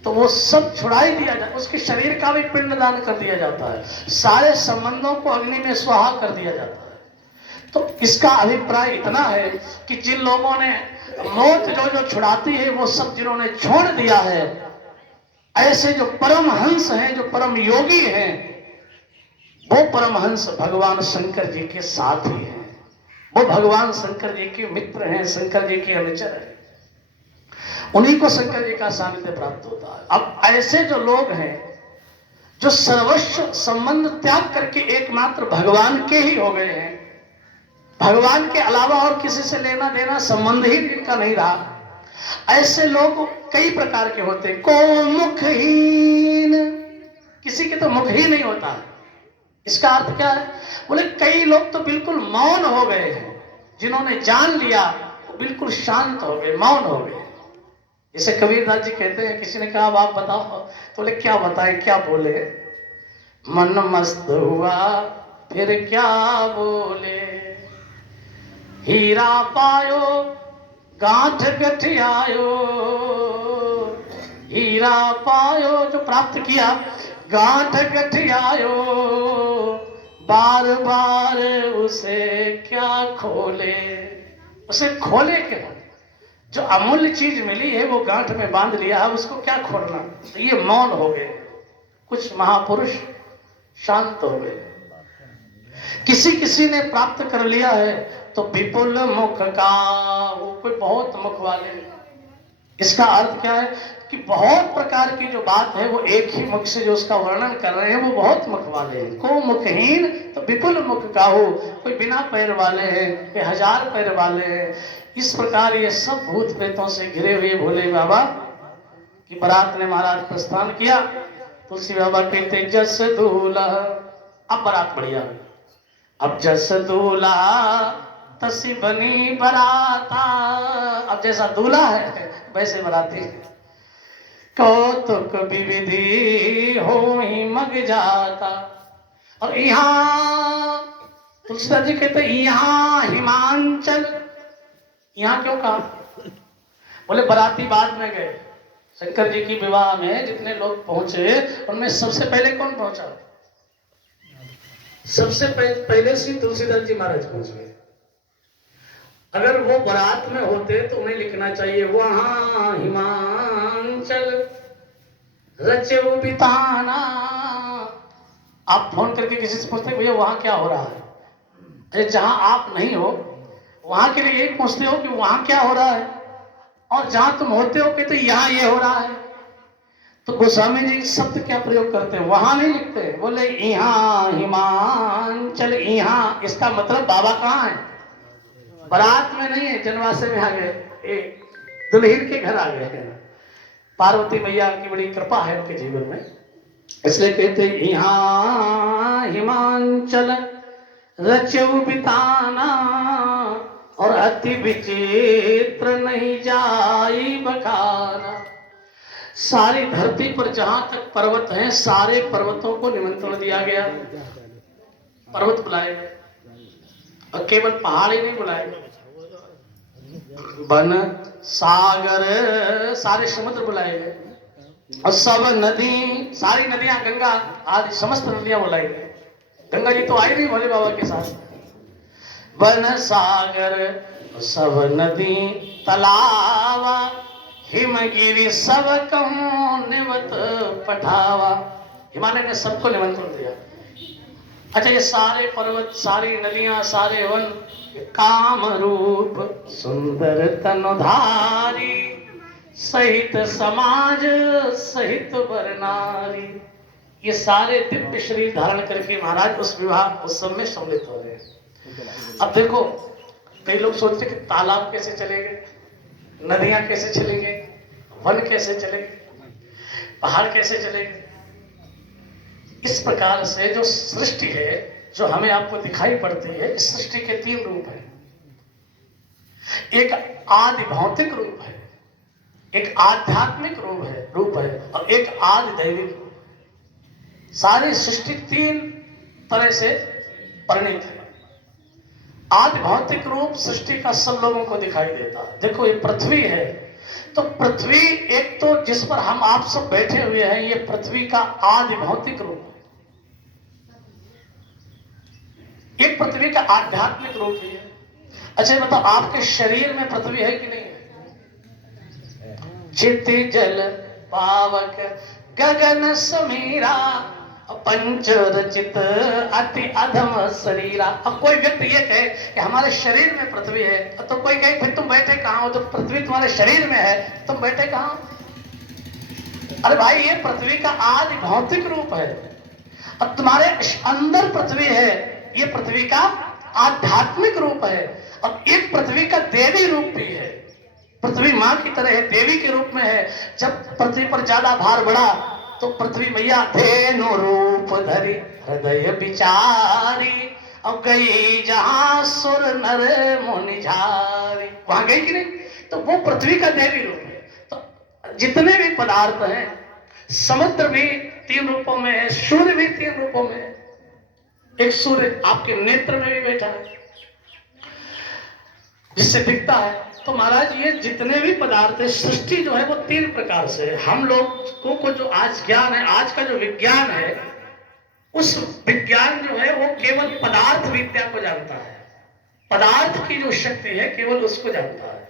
तो वो सब छुड़ा ही दिया जाता है। उसके शरीर का भी पिंडदान कर दिया जाता है, सारे संबंधों को अग्नि में स्वाहा कर दिया जाता है। तो इसका अभिप्राय इतना है कि जिन लोगों ने मौत जो छुड़ाती है वो सब जिन्होंने छोड़ दिया है, ऐसे जो परमहंस हैं, जो परम योगी हैं, वो परमहंस भगवान शंकर जी के साथ ही हैं। वो भगवान शंकर जी के मित्र हैं, शंकर जी के अनुचर हैं। उन्हीं को शंकर जी का सानिध्य प्राप्त होता है। अब ऐसे जो लोग हैं जो सर्वस्व संबंध त्याग करके एकमात्र भगवान के ही हो गए हैं, भगवान के अलावा और किसी से लेना देना संबंध ही इनका नहीं रहा। ऐसे लोग कई प्रकार के होते हैं। को मुखहीन, किसी के तो मुख ही नहीं होता। इसका अर्थ क्या है? बोले कई लोग तो बिल्कुल मौन हो गए हैं, जिन्होंने जान लिया वो बिल्कुल शांत हो गए, मौन हो गए। जैसे कबीरदास जी कहते हैं, किसी ने कहा अब आप बताओ, तो बोले क्या बताए, क्या बोले? मन मस्त हुआ फिर क्या बोले, हीरा पायो गांठ गठियायो, हीरा पायो जो प्राप्त किया, गांठ गठियायो, बार बार उसे क्या खोले। उसे खोले क्या? जो अमूल्य चीज मिली है वो गांठ में बांध लिया है, उसको क्या खोलना? तो ये मौन हो गए। कुछ महापुरुष शांत हो गए। किसी किसी ने प्राप्त कर लिया है तो विपुल मुख का, वो कोई बहुत मुख वाले। इसका अर्थ क्या है कि बहुत प्रकार की जो बात है वो एक ही मुख से जो उसका वर्णन कर रहे हैं वो बहुत मुख वाले हैं। को मुखहीन तो विपुल मुख का हो, कोई बिना पैर वाले हैं, कोई 1000 पैर वाले हैं। इस प्रकार ये सब भूत प्रेतों से घिरे हुए भोले बाबा की बारात ने महाराज प्रस्थान किया। तुलसी बाबा कहते जस दूल्हा, अब बारात बढ़िया। अब जस दूल्हा तसी बनी बराता, अब जैसा दूल्हा है वैसे बराती। कौतुक विविधि हो ही मग जाता। और यहाँ तुलसीदास जी कहते यहाँ हिमांचल, यहाँ क्यों कहा? बोले बराती बाद में गए। शंकर जी की विवाह में जितने लोग पहुंचे उनमें सबसे पहले कौन पहुंचा? सबसे पहले श्री तुलसीदास जी महाराज पहुंच गए। अगर वो बारात में होते तो उन्हें लिखना चाहिए वहां हिमांचल रचो बिताना। आप फोन करके किसी से पूछते हैं भैया वहां क्या हो रहा है? अरे जहां आप नहीं हो वहां के लिए यही पूछते हो कि वहां क्या हो रहा है, और जहां तुम होते हो कहते यहाँ ये हो रहा है। तो गोस्वामी जी शब्द क्या प्रयोग करते हैं? वहां नहीं लिखते, बोले यहाँ हिमांचल। यहाँ इसका मतलब बाबा कहाँ है? बारात में नहीं है, जनवासे में आ गए, दुल्हन के घर आ गए। पार्वती मैया की बड़ी कृपा है उनके जीवन में, इसलिए कहते यहाँ हिमांचल रचो बिताना, और अति विचित्र नहीं जाई बखाना। सारी धरती पर जहां तक पर्वत हैं सारे पर्वतों को निमंत्रण दिया गया। पर्वत बुलाए गए, और केवल पहाड़ ही नहीं बुलाए गए, वन सागर सारे समुद्र बुलाए गए, और सब नदी, सारी नदियां, गंगा आदि समस्त नदियां बुलाई गई। गंगा जी तो आई नहीं भोले बाबा के साथ। वन सागर सब नदी तलावा, हिमगिरी सब कहूं निवत पठावा। हिमालय ने सबको निमंत्रण दिया। अच्छा, ये सारे पर्वत, सारी नदियां, सारे वन, काम रूप सुंदर तनुधारी, सहित समाज सहित वरनारी, ये सारे दिव्य शरीर धारण करके महाराज उस विवाह उत्सव में सम्मिलित हो रहे हैं। अब देखो, कई लोग सोचते कि तालाब कैसे चलेंगे, नदियां कैसे चलेंगे, वन कैसे चलेंगे, पहाड़ कैसे चलेंगे। इस प्रकार से जो सृष्टि है, जो हमें आपको दिखाई पड़ती है, इस सृष्टि के 3 रूप है। एक आदि भौतिक रूप है, एक आध्यात्मिक रूप है और एक आदि दैविक रूप है। सारी सृष्टि 3 तरह से परिणित है। आदि भौतिक रूप सृष्टि का सब लोगों को दिखाई देता है। देखो, ये पृथ्वी है, तो पृथ्वी एक तो जिस पर हम आप सब बैठे हुए हैं, ये पृथ्वी का आदि भौतिक रूप है। एक पृथ्वी का आध्यात्मिक रूप है। अच्छा बताओ, आपके शरीर में पृथ्वी है कि नहीं है? चित्ति जल पावक गगन समीरा, पंच रचित अति अधम शरीरा। अब कोई व्यक्ति ये कहे कि हमारे शरीर में पृथ्वी है, तो कोई कहे फिर तुम बैठे कहाँ हो? तो पृथ्वी तुम्हारे शरीर में है, तुम बैठे कहाँ हो? अरे भाई, ये पृथ्वी का आदि भौतिक रूप है, और तुम्हारे अंदर पृथ्वी है, ये पृथ्वी का आध्यात्मिक रूप है और एक पृथ्वी का देवी रूप भी है। पृथ्वी माँ की तरह है, देवी के रूप में है। जब पृथ्वी पर ज्यादा भार बढ़ा तो पृथ्वी मैया धेनु रूप धरी हृदय विचारी और गई जहां सुर नर मुनि झारी। वहां गई कि नहीं? तो वो पृथ्वी का देवी रूप है। तो जितने भी पदार्थ हैं, समुद्र भी 3 रूपों में है, सूर्य भी 3 रूपों में है। एक सूर्य आपके नेत्र में भी बैठा है जिससे दिखता है। तो महाराज ये जितने भी पदार्थ है, सृष्टि जो है वो 3 प्रकार से है। हम लोगों को जो आज ज्ञान है, आज का जो विज्ञान है, उस विज्ञान जो है वो केवल पदार्थ विद्या को जानता है। पदार्थ की जो शक्ति है केवल उसको जानता है।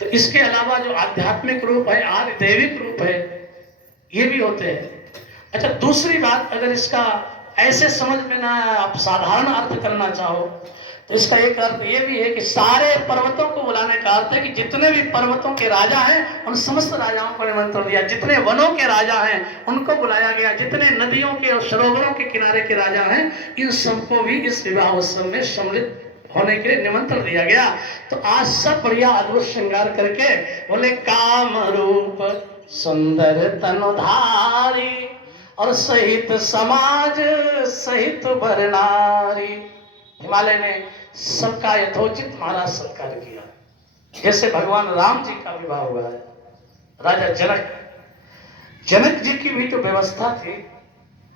तो इसके अलावा जो आध्यात्मिक रूप है, आदि दैविक रूप है, ये भी होते हैं। अच्छा, दूसरी बात, अगर इसका ऐसे समझ में ना आप साधारण अर्थ करना चाहो तो इसका एक अर्थ ये भी है कि सारे पर्वतों को बुलाने का अर्थ है कि जितने भी पर्वतों के राजा हैं उन समस्त राजाओं को निमंत्रण दिया। जितने वनों के राजा हैं उनको बुलाया गया। जितने नदियों के और सरोवरों के किनारे के राजा हैं इन सबको भी इस विवाह उत्सव में सम्मिलित होने के लिए निमंत्रण दिया गया। तो आज सब बढ़िया अद्भुत श्रृंगार करके बोले काम रूप सुंदर तनुधारी और सहित समाज सहित भरनारी। हिमालय में सबका यथोचित महाराज सत्कार किया। जैसे भगवान राम जी का विवाह हुआ है, राजा जनक जी की भी जो व्यवस्था थी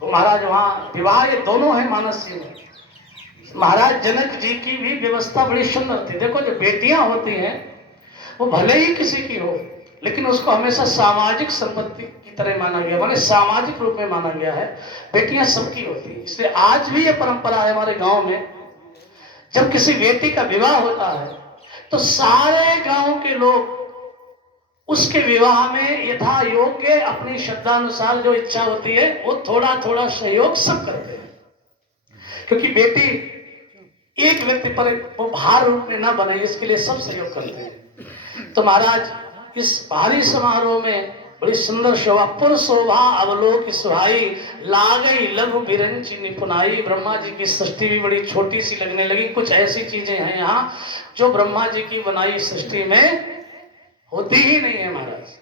वो महाराज वहाँ विवाह, ये दोनों है मानस जी में। महाराज जनक जी की भी व्यवस्था बड़ी सुंदर थी। देखो, जो बेटियां होती हैं वो भले ही किसी की हो, लेकिन उसको हमेशा सामाजिक संपत्ति की तरह माना गया, माने सामाजिक रूप में माना गया है। बेटियां सबकी होती है। इसलिए आज भी ये परंपरा है हमारे गांव में, जब किसी बेटी का विवाह होता है तो सारे गांव के लोग उसके विवाह में यथा योग्य अपनी श्रद्धा अनुसार जो इच्छा होती है वो थोड़ा थोड़ा सहयोग सब करते हैं। क्योंकि बेटी एक व्यक्ति पर वो भार रूप में ना बने, इसके लिए सब सहयोग करते हैं। तो महाराज इस भारी समारोह में बड़ी सुंदर शोभा, पुर शोभा अवलोक सुहाई लागई लघु बिरंच निपुनाई। ब्रह्मा जी की सृष्टि भी बड़ी छोटी सी लगने लगी। कुछ ऐसी चीजें हैं यहाँ जो ब्रह्मा जी की बनाई सृष्टि में होती ही नहीं है महाराज।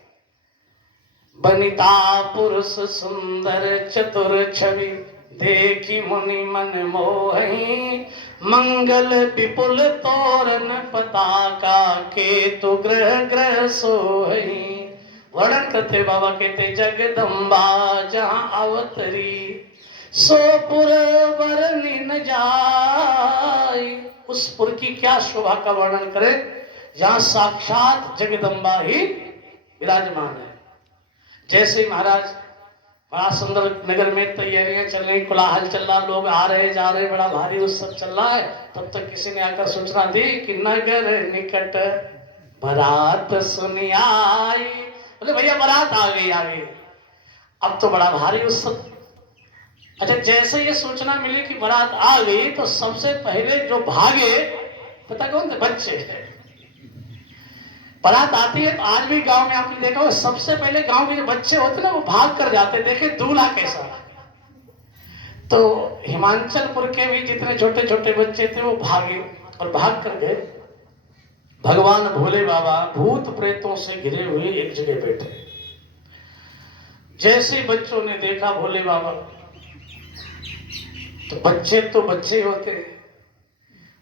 बनिता पुरुष सुंदर चतुर छवि देखी मुनि मन मोहि। मंगल विपुल तोरण पताका केतु ग्रह ग्रह सोहि। वर्णन करते बाबा कहते जगदम्बा जहां अवतरी सोपुर वर्णि न जाई। उस पुर की क्या शोभा का वर्णन करे जहां साक्षात जगदम्बा ही विराजमान है। जैसे महाराज बड़ा सुंदर नगर में तैयारियां चल रही, कोलाहल चल रहा, लोग आ रहे जा रहे, बड़ा भारी उत्सव चल रहा है, तब तक किसी ने आकर सूचना दी कि नगर निकट बारात सुनी आई। बोले भैया बारात आ गई आगे, अब तो बड़ा भारी उत्सव। अच्छा, जैसे ये सूचना मिली कि बारात आ गई तो सबसे पहले जो भागे पता कौन थे? बच्चे। बारात आती है तो आज भी गांव में आपने देखा हो, सबसे पहले गांव के जो बच्चे होते ना वो भाग कर जाते, देखे दूल्हा कैसा। तो हिमाचलपुर के भी जितने छोटे छोटे बच्चे थे वो भागे और भाग कर गए। भगवान भोले बाबा भूत प्रेतों से घिरे हुए एक जगह बैठे। जैसे बच्चों ने देखा भोले बाबा, तो बच्चे होते हैं,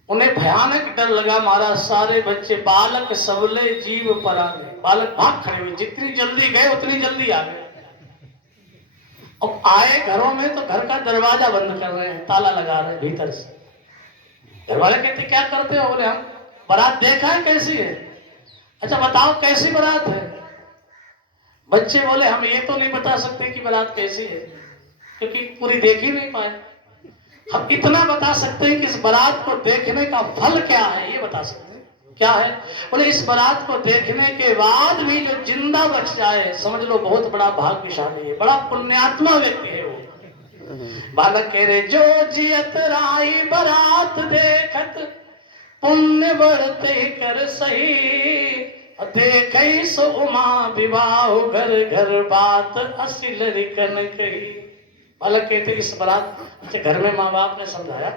उन्हें भयानक डर लगा। महाराज सारे बच्चे बालक सबले जीव पराने, बालक भाग खड़े हुए, जितनी जल्दी गए उतनी जल्दी आ गए। और आए घरों में तो घर का दरवाजा बंद कर रहे हैं, ताला लगा रहे हैं भीतर से। घर वाले कहते क्या करते हो? बोले हम बारात देखा है कैसी है। अच्छा बताओ कैसी बारात है? बच्चे बोले हम ये तो नहीं बता सकते कि बारात कैसी है, क्योंकि पूरी देख ही नहीं पाए। हम इतना बता सकते हैं कि इस बारात को देखने का फल क्या है, ये बता सकते हैं। क्या है? बोले इस बारात को देखने के बाद भी जो जिंदा बच जाए, समझ लो बहुत बड़ा भाग्यशाली है, बड़ा पुण्यात्मा व्यक्ति है वो। बालक कह रहे जो जियत राई बारात देखत पुण्य बढ़ते कर सही। देख सो उमा विवाह घर घर बात असिल रिकन कही। बालक कहते इस बारात, घर में माँ बाप ने समझाया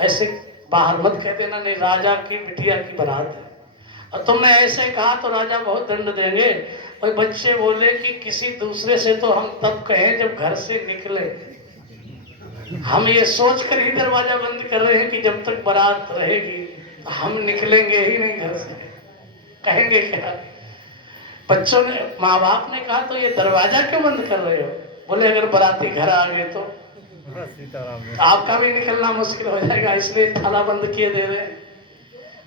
ऐसे बाहर मत कह देना, नहीं राजा की बिटिया की बारात है और तुमने ऐसे कहा तो राजा बहुत दंड देंगे। और बच्चे बोले कि किसी दूसरे से तो हम तब कहें जब घर से निकले, हम ये सोच कर ही दरवाजा बंद कर रहे हैं कि जब तक बारात रहेगी हम निकलेंगे ही नहीं घर से, कहेंगे क्या। बच्चों ने, माँ बाप ने कहा तो ये दरवाजा क्यों बंद कर रहे हो? बोले अगर बाराती घर आ गए तो आपका भी निकलना मुश्किल हो जाएगा, इसलिए ताला बंद किए दे रहे।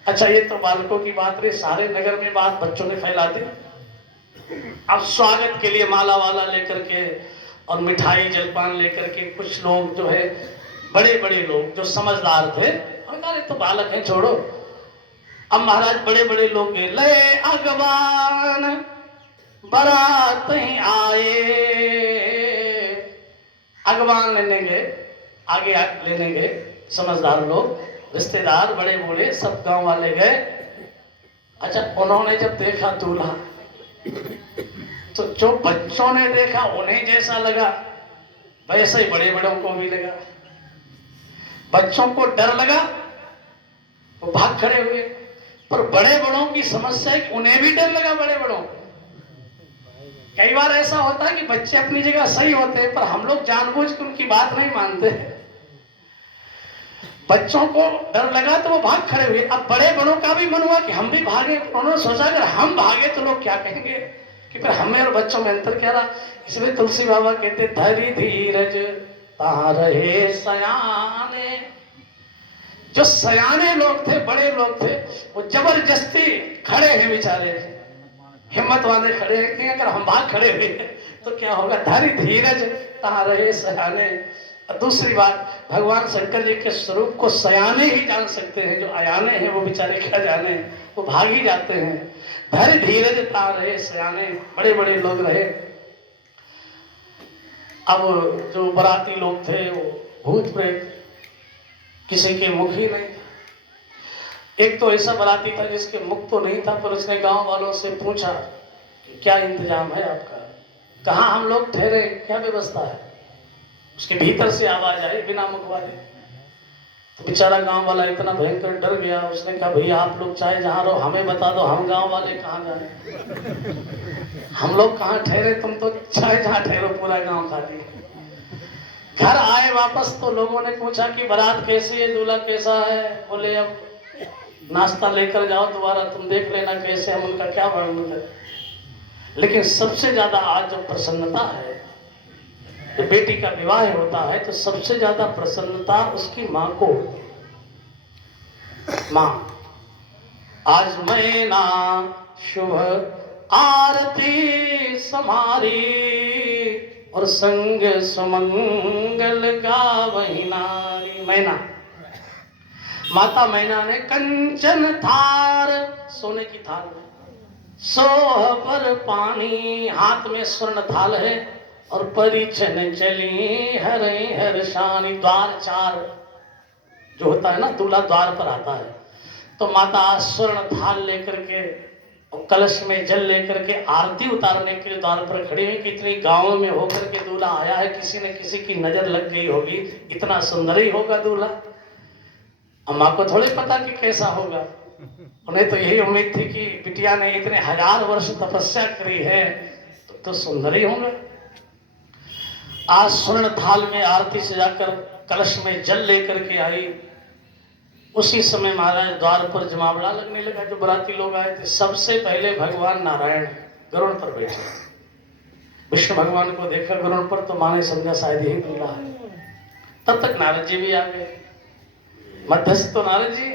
अच्छा, ये तो बालकों की बात रही, सारे नगर में बात बच्चों ने फैला दी। अब स्वागत के लिए माला वाला लेकर के और मिठाई जलपान लेकर के कुछ लोग जो है, बड़े बड़े लोग जो समझदार थे, और कहा तो बालक है छोड़ो। अब महाराज बड़े बड़े लोग गए, ले अगवान बारात आए, अगवान लेने गए, आगे लेने गए समझदार लोग, रिश्तेदार बड़े बूढ़े सब गांव वाले गए। अच्छा, उन्होंने जब देखा दूल्हा तो जो बच्चों ने देखा उन्हें जैसा लगा वैसे ही बड़े बड़ों को भी लगा। बच्चों को डर लगा, वो भाग खड़े हुए, पर बड़े बड़ों की समस्या है कि उन्हें भी डर लगा। बड़े बड़ों, कई बार ऐसा होता है कि बच्चे अपनी जगह सही होते हैं पर हम लोग जानबूझ कर उनकी बात नहीं मानते। बच्चों को डर लगा तो वो भाग खड़े हुए। अब बड़े बड़ों का भी मन हुआ कि हम भी भागे। उन्होंने सोचा अगर हम भागे तो लोग क्या कहेंगे, कि फिर हमें और बच्चों में अंतर क्या रहा। इसलिए तुलसी बाबा कहते धरी धीरज ता रहे सयाने। जो सयाने लोग थे, बड़े लोग थे, वो जबरदस्ती खड़े हैं बेचारे, हिम्मत वाले खड़े हैं कि अगर हम भाग खड़े हुए तो क्या होगा। धरी धीरज ता रहे सयाने। और दूसरी बात, भगवान शंकर जी के स्वरूप को सयाने ही जान सकते हैं, जो अयाने हैं वो बेचारे क्या जाने, वो भाग ही जाते हैं। धैर्य धीरज ता रहे सयाने, बड़े बड़े लोग रहे। अब जो बराती लोग थे वो भूत प्रेत, किसी के मुख ही नहीं। एक तो ऐसा बराती था जिसके मुख तो नहीं था, पर उसने गांव वालों से पूछा कि क्या इंतजाम है आपका, कहाँ हम लोग ठहरे, क्या व्यवस्था है। उसके भीतर से आवाज आई बिना मुख वाले। तो बेचारा गांव वाला इतना भयंकर डर गया, उसने कहा भैया आप लोग चाहे जहां रहो हमें बता दो, हम गांव वाले कहाँ जाए, हम लोग कहाँ ठहरे, तुम तो चाहे जहां ठहरो, पूरा गांव खाली। घर आए वापस तो लोगों ने पूछा कि बारात कैसी है, दूल्हा कैसा है। बोले अब नाश्ता लेकर जाओ दोबारा, तुम देख लेना कैसे, हम उनका क्या वर्णन करें। लेकिन सबसे ज्यादा आज जो प्रसन्नता है, जब बेटी का विवाह होता है तो सबसे ज्यादा प्रसन्नता उसकी माँ को। माँ आज मैना शुभ आरती समारी और संग सुमंगल गावही नारी। मैना, माता मैना ने कंचन थार, सोने की थाल में सोह पर पानी, हाथ में स्वर्ण थाल है और परिछन चली हरे हर्षानी। द्वार चार जो होता है ना, दूल्हा द्वार पर आता है तो माता स्वर्ण थाल लेकर के और कलश में जल लेकर के आरती उतारने के लिए द्वार पर खड़ी हुई। कितनी गांवों में होकर के दूल्हा आया है, किसी न किसी की नजर लग गई होगी, इतना सुंदर ही होगा दूल्हा। अम्मा को थोड़ी पता कि कैसा होगा, उन्हें तो यही उम्मीद थी कि बिटिया ने इतने 1000 वर्ष तपस्या करी है तो सुंदर ही होंगे। आज स्वर्ण थाल में आरती सजाकर कलश में जल लेकर के आई। उसी समय महाराज द्वार पर जमावड़ा लगने लगा। जो बराती लोग आए थे, सबसे पहले भगवान नारायण गरुड़ पर बैठे। विष्णु भगवान को देखा गरुड़ पर तो माँ ने समझा शायद यही दूल्हा है। तब तक नारद जी भी आ गए। मध्यस्थ तो नारद जी।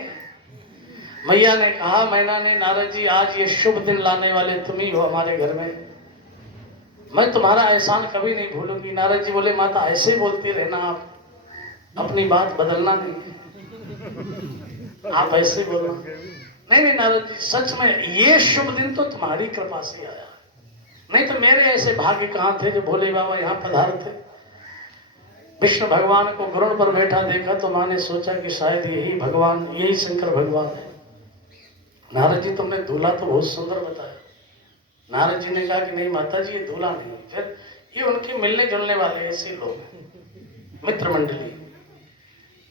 मैया ने कहा, मैना ने, नारद जी आज ये शुभ दिन लाने वाले तुम ही हो हमारे घर में, मैं तुम्हारा एहसान कभी नहीं भूलूंगी। नारद जी बोले माता ऐसे बोलती रहना, आप अपनी बात बदलना नहीं, आप ऐसे बोलो। नहीं नहीं नारद जी, सच में ये शुभ दिन तो तुम्हारी कृपा से आया, नहीं तो मेरे ऐसे भाग्य कहाँ थे जो भोले बाबा यहाँ पधारते। विष्णु भगवान को गरुड़ पर बैठा देखा तो माँ ने सोचा कि शायद यही भगवान, यही शंकर भगवान है। नारद जी तुमने दूल्हा तो बहुत सुंदर बताया। नारद जी ने कहा कि नहीं माता जी ये दूल्हा नहीं, फिर ये उनके मिलने जुलने वाले ऐसे लोग हैं, मित्र मंडली।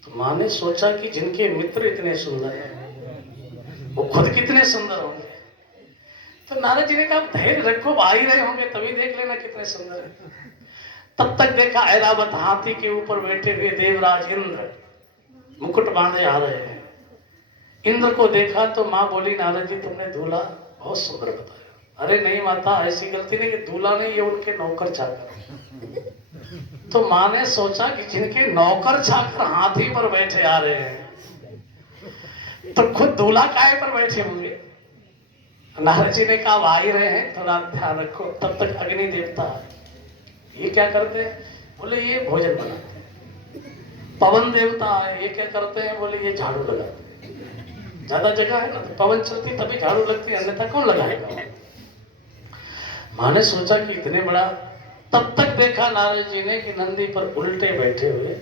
तो माँ ने सोचा कि जिनके मित्र इतने सुंदर हैं वो खुद कितने सुंदर होंगे। तो नारद जी ने कहा धैर्य रखो, आ ही रहे होंगे तभी देख लेना कितने सुंदर है। तब तक देखा ऐरावत हाथी के ऊपर बैठे हुए देवराज इंद्र मुकुट बांधे आ रहे हैं। इंद्र को देखा तो माँ बोली नारद जी तुमने दूल्हा बहुत सुंदर बताया। अरे नहीं माता, ऐसी गलती नहीं, कि दूल्हा नहीं, ये उनके नौकर चाकर। तो माँ ने सोचा कि जिनके नौकर चाकर हाथी पर बैठे आ रहे हैं तो खुद दूल्हा काहे पर बैठे होंगे। नारद जी ने कहा आ ही रहे हैं, थोड़ा ध्यान रखो। तब तक अग्नि देवता ये क्या करते हैं, बोले ये भोजन बनाते हैं। पवन देवता है, ये क्या करते हैं, बोले ये झाड़ू लगाते हैं। ज्यादा जगह है ना तो पवन चलती तभी झाड़ू लगती है, अन्यथा कौन लगाएगा। माँ ने सोचा कि इतने बड़ा। तब तक देखा नारद जी ने कि नंदी पर उल्टे बैठे हुए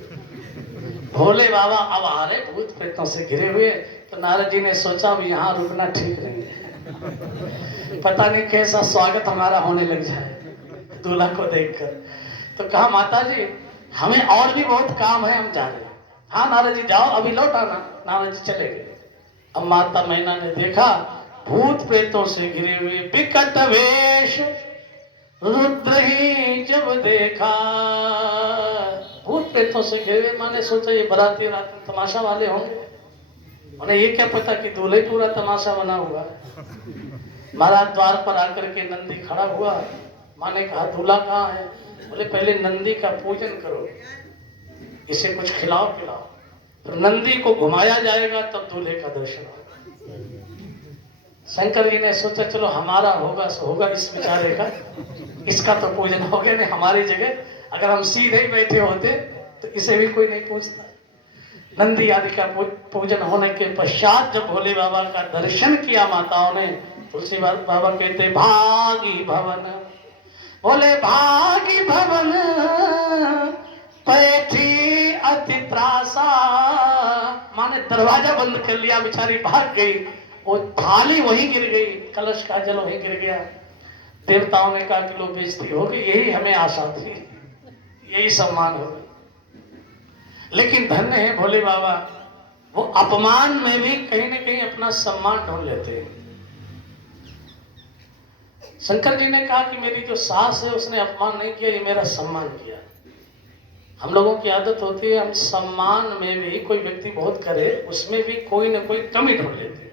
भोले बाबा अब आ रहे भूत प्रेतों से घिरे हुए। तो नारद जी ने सोचा अब यहाँ रुकना ठीक नहीं है, पता नहीं कैसा स्वागत हमारा होने लग जाए दूल्हा को देखकर। तो कहा माता जी हमें और भी बहुत काम है, हम जा रहे हैं। हाँ नारद जी जाओ, अभी लौट आना। नारद जी चले गए। अब माता मैना ने देखा भूत प्रेतों से घिरे हुए विकट वेश रुद्र ही जब देखा। भूत प्रेतों से घिरे हुए, माने सोचा ये बराती रात में तमाशा वाले होंगे। उन्हें ये क्या पता कि दूल्हे पूरा तमाशा बना हुआ है। महाराज द्वार पर आकर के नंदी खड़ा हुआ। माँ ने कहा दूल्हा कहाँ है। बोले पहले नंदी का पूजन करो, इसे कुछ खिलाओ पिलाओ, तो नंदी को घुमाया जाएगा तब दूल्हे का दर्शन होगा। शंकर जी ने सोचा चलो हमारा होगा सो होगा, इस बेचारे का इसका तो पूजन हो गया, नहीं हमारी जगह अगर हम सीधे ही बैठे होते तो इसे भी कोई नहीं पूछता। नंदी आदि का पूजन होने के पश्चात जब भोले बाबा का दर्शन किया माताओं ने, तुलसी बाबा कहते भागी भवन, बोले भागी भवन पैठी अति त्रासा। माने दरवाजा बंद कर लिया, बेचारी भाग गई। वो थाली वहीं गिर गई, कलश का जल वहीं गिर गया। देवताओं ने कहा कि लो बेइज्जती होगी, यही हमें आशा थी, यही सम्मान होगा। लेकिन धन्य है भोले बाबा, वो अपमान में भी कहीं ना कहीं अपना सम्मान ढूंढ लेते हैं। शंकर जी ने कहा कि मेरी जो सास है उसने अपमान नहीं किया, ये मेरा सम्मान किया। हम लोगों की आदत होती है हम सम्मान में भी कोई व्यक्ति बहुत करे उसमें भी कोई ना कोई कमी ढूंढ लेते हैं।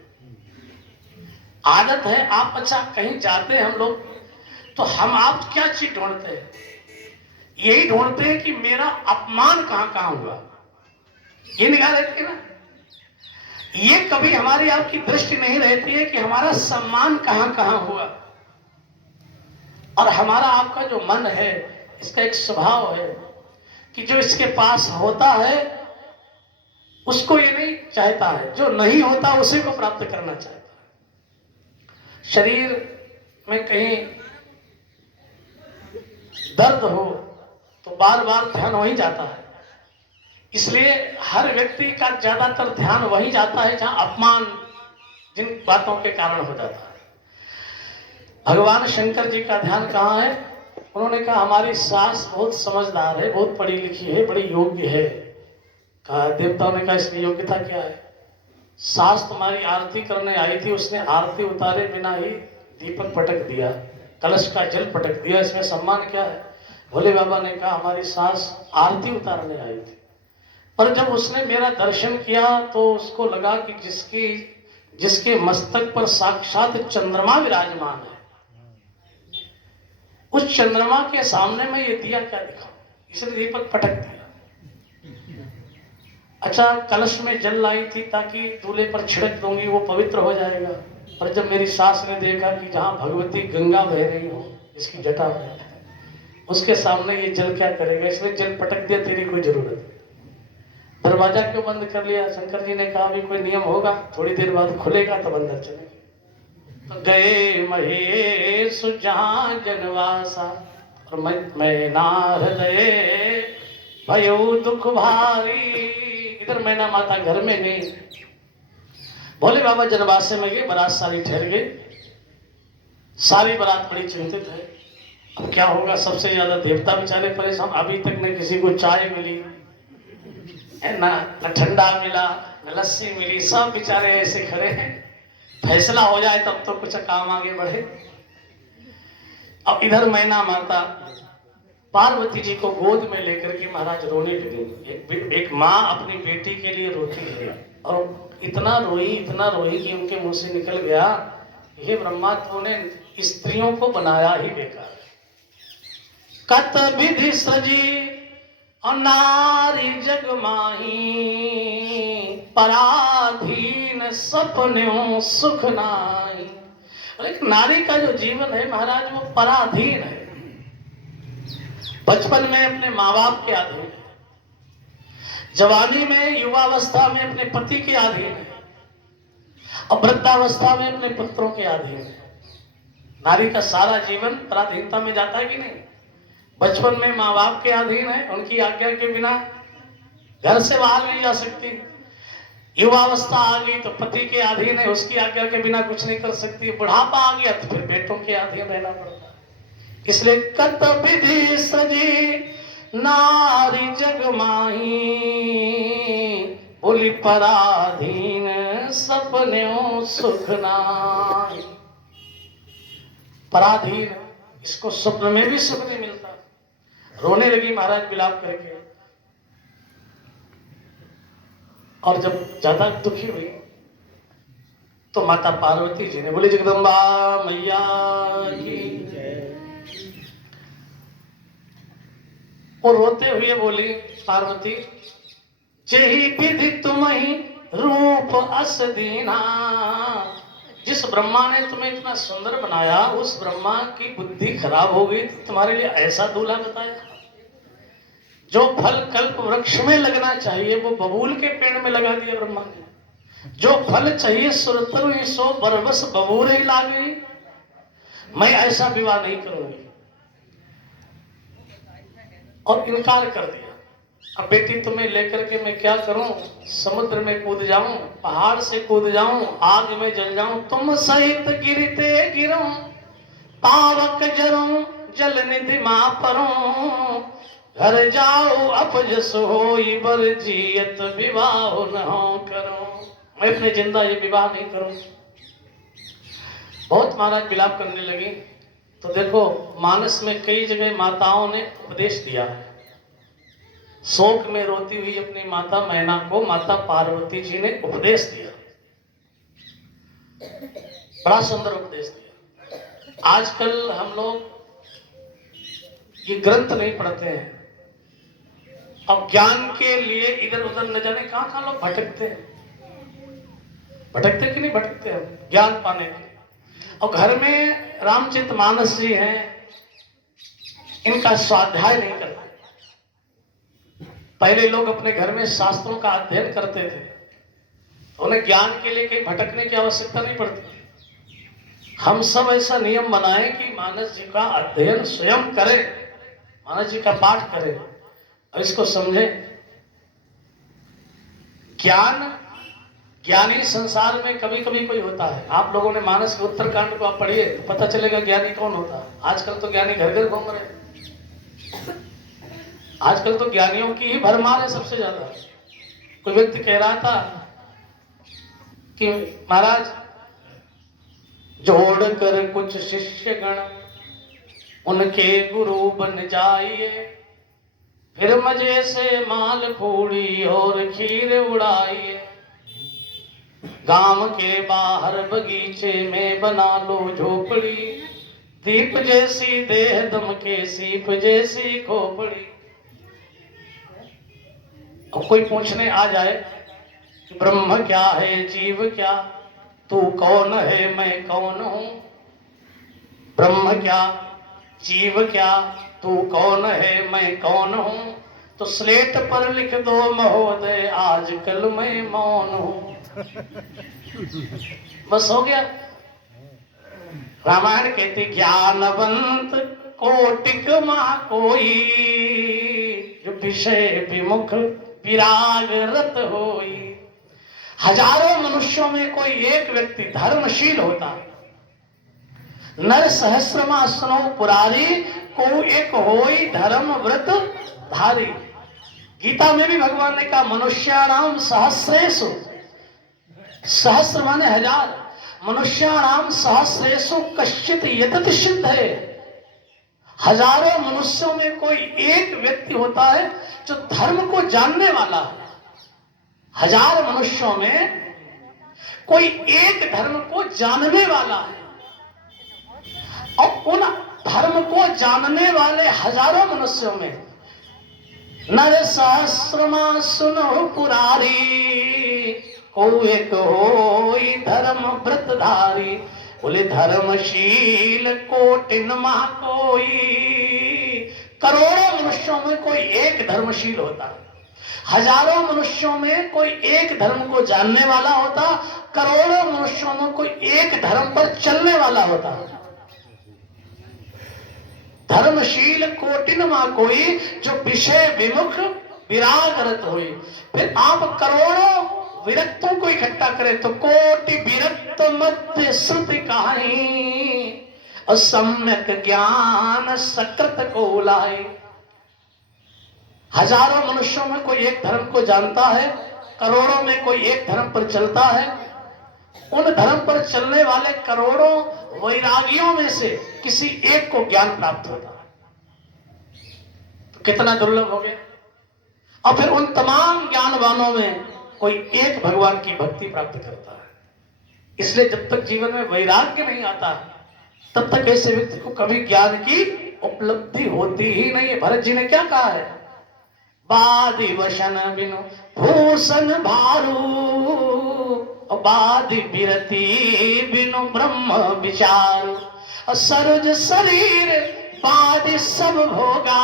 आदत है आप अच्छा कहीं जाते हैं हम लोग तो हम आप क्या चीज ढूंढते हैं, यही ढूंढते हैं कि मेरा अपमान कहां कहां हुआ, ये निकाल लेते हैं ना। ये कभी हमारी आपकी दृष्टि नहीं रहती है कि हमारा सम्मान कहां कहां हुआ। और हमारा आपका जो मन है इसका एक स्वभाव है कि जो इसके पास होता है उसको ये नहीं चाहता है, जो नहीं होता उसी को प्राप्त करना चाहता है। शरीर में कहीं दर्द हो तो बार बार ध्यान वहीं जाता है, इसलिए हर व्यक्ति का ज्यादातर ध्यान वहीं जाता है जहां अपमान जिन बातों के कारण हो जाता है। भगवान शंकर जी का ध्यान कहाँ है, उन्होंने कहा हमारी सास बहुत समझदार है, बहुत पढ़ी लिखी है, बड़ी योग्य है। कहा देवताओं ने कहा इसमें योग्यता क्या है। सास तुम्हारी आरती करने आई थी, उसने आरती उतारे बिना ही दीपक पटक दिया, कलश का जल पटक दिया, इसमें सम्मान क्या है। भोले बाबा ने कहा हमारी सास आरती उतारने आई थी, पर जब उसने मेरा दर्शन किया तो उसको लगा कि जिसके मस्तक पर साक्षात चंद्रमा विराजमान है, उस चंद्रमा के सामने में ये दिया क्या दिखा, इसने दीपक पटक दिया। अच्छा कलश में जल लाई थी ताकि दूल्हे पर छिड़क दूंगी वो पवित्र हो जाएगा, पर जब मेरी सास ने देखा कि जहाँ भगवती गंगा बह रही हो इसकी जटा में, उसके सामने ये जल क्या करेगा, इसने जल पटक दिया, तेरी कोई जरूरत नहीं। दरवाजा क्यों बंद कर लिया। शंकर जी ने कहा अभी कोई नियम होगा, थोड़ी देर बाद खुलेगा तब अंदर चलेंगे। तो गए महेश जहाँ जनवासा और मैना हृदय भयो दुख भारी। इधर मैना माता घर में नहीं, भोले बाबा जनवासे में गए, बारात सारी ठहर गई, सारी बारात बड़ी चिंतित है अब क्या होगा। सबसे ज्यादा देवता बेचारे परेशान, अभी तक न किसी को चाय मिली है ना, न ठंडा मिला न लस्सी मिली, सब बेचारे ऐसे खड़े हैं। फैसला हो जाए तब तो कुछ काम आगे बढ़े। अब इधर मैना माता पार्वती जी को गोद में लेकर के महाराज रोने लगे। एक माँ अपनी बेटी के लिए रोती है और इतना रोई कि उनके मुंह से निकल गया, हे ब्रह्मा तूने स्त्रियों को बनाया ही बेकार। कत विधि सजी और नारी जग माही, पराधीन सपनों सुख नाई। और एक नारी का जो जीवन है महाराज वो पराधीन है। बचपन में अपने माँ बाप के अधीन है, जवानी में युवावस्था में अपने पति के अधीन है, और वृद्धावस्था में अपने पुत्रों के अधीन है। नारी का सारा जीवन पराधीनता में जाता है कि नहीं। बचपन में माँ बाप के अधीन है, उनकी आज्ञा के बिना घर से बाहर नहीं जा सकती। युवावस्था आ गई तो पति के अधीन है, उसकी आज्ञा के बिना कुछ नहीं कर सकती। बुढ़ापा आ गया तो फिर बेटों के अधीन रहना पड़ता है। इसलिए कत विधि सजी नारी जग माही, बोली पराधीन सपनों सुख नाई। पराधीन, इसको स्वप्न में भी सुख नहीं मिलता। रोने लगी महाराज विलाप करके। और जब ज्यादा दुखी हुई तो माता पार्वती जी ने बोली जगदम्बा मैया की। और रोते हुए बोली पार्वती, जेहि विधि तुम्हि रूप अस दीना। जिस ब्रह्मा ने तुम्हें इतना सुंदर बनाया, उस ब्रह्मा की बुद्धि खराब हो गई तो तुम्हारे लिए ऐसा दूल्हा बताया। जो फल कल्प वृक्ष में लगना चाहिए वो बबूल के पेड़ में लगा दिया ब्रह्मा ने। जो फल चाहिए सुरतरु सो बरबस बबूल ही ला गई। मैं ऐसा विवाह नहीं करूंगी। और इनकार कर दिया। अब बेटी तुम्हें लेकर के मैं क्या करूं, समुद्र में कूद जाऊं, पहाड़ से कूद जाऊं, आग में जल जाऊं, तुम सहित गिरते गिरूं, पावक जरूं, जल निधि मां परूं, घर जाओ अपजस होई बर जियत विवाह न करूं। मैं अपने जिंदा ये विवाह नहीं करूं। बहुत महाराज विलाप करने लगी। तो देखो मानस में कई जगह माताओं ने उपदेश दिया है। शोक में रोती हुई अपनी माता मैना को माता पार्वती जी ने उपदेश दिया, बड़ा सुंदर उपदेश दिया। आजकल हम लोग ये ग्रंथ नहीं पढ़ते हैं। अब ज्ञान के लिए इधर उधर न जाने कहां कहां लोग भटकते हैं। भटकते कि नहीं भटकते हम ज्ञान पाने के। और घर में रामचरितमानस जी हैं, इनका स्वाध्याय नहीं करते। पहले लोग अपने घर में शास्त्रों का अध्ययन करते थे, तो उन्हें ज्ञान के लिए कहीं भटकने की आवश्यकता नहीं पड़ती। हम सब ऐसा नियम बनाएं कि मानस जी का अध्ययन स्वयं करें, मानस जी का पाठ करें और इसको समझें। ज्ञान ज्ञानी संसार में कभी कभी कोई होता है। आप लोगों ने मानस के उत्तरकांड को आप पढ़िए तो पता चलेगा ज्ञानी कौन होता है। आजकल तो ज्ञानी घर घर घूम रहे हैं। आजकल तो ज्ञानियों की ही भरमार है सबसे ज्यादा। कोई व्यक्ति कह रहा था कि महाराज जोड़ कर कुछ शिष्य गण उनके गुरु बन जाइए, फिर मजे से माल पूड़ी और खीर उड़ाइए। गांव के बाहर बगीचे में बना लो झोपड़ी, दीप जैसी देह दम के सीप जैसी खोपड़ी। अब कोई पूछने आ जाए कि ब्रह्म क्या है, जीव क्या, तू कौन है, मैं कौन हूं। ब्रह्म क्या, जीव क्या, तू कौन है, मैं कौन हूं। तो स्लेट पर लिख दो महोदय, आजकल मैं मौन हूं। बस हो गया। रामायण कहती ज्ञानवंत कोटिक महा कोई, जो विषय विमुख विराग रत होई। हजारों मनुष्यों में कोई एक व्यक्ति धर्मशील होता है। नर सहस्रमा सुनो पुरारी, को एक होई धर्म व्रत धारी। गीता में भी भगवान ने कहा मनुष्याणाम सहस्रेषु, सहस्र माने हजार, मनुष्याणाम सहस्रेषु कश्चित् यतति सिद्धये। हजारों मनुष्यों में कोई एक व्यक्ति होता है जो धर्म को जानने वाला है। हजार मनुष्यों में कोई एक धर्म को जानने वाला है, और उन धर्म को जानने वाले हजारों मनुष्यों में नर सहस्रमा सुनो पुरारी, को एक होई धर्म व्रतधारी। बोले धर्मशील कोटिन महा कोई, करोड़ों मनुष्यों में कोई एक धर्मशील होता, हजारों मनुष्यों में कोई एक धर्म को जानने वाला होता, करोड़ों मनुष्यों में कोई एक धर्म पर चलने वाला होता। धर्मशील कोटिन मा कोई, जो विषय विमुख विरागरत हुई। फिर आप करोड़ों विरक्तों को इकट्ठा करें तो कोटि विरक्त मध्य श्रुति कहानी, और सम्यक ज्ञान सकृत को लाए। हजारों मनुष्यों में कोई एक धर्म को जानता है, करोड़ों में कोई एक धर्म पर चलता है। उन धर्म पर चलने वाले करोड़ों वैरागियों में से किसी एक को ज्ञान प्राप्त होता है, तो कितना दुर्लभ हो गया। और फिर उन तमाम ज्ञानवानों में कोई एक भगवान की भक्ति प्राप्त करता है। इसलिए जब तक जीवन में वैराग्य नहीं आता तब तक ऐसे व्यक्ति को कभी ज्ञान की उपलब्धि होती ही नहीं है। भरत जी ने क्या कहा है, बादि वशन बिनु भूषण भारू, बादि बिरति बिनु ब्रह्म विचारु, सरोज शरीर बादि सब भोगा,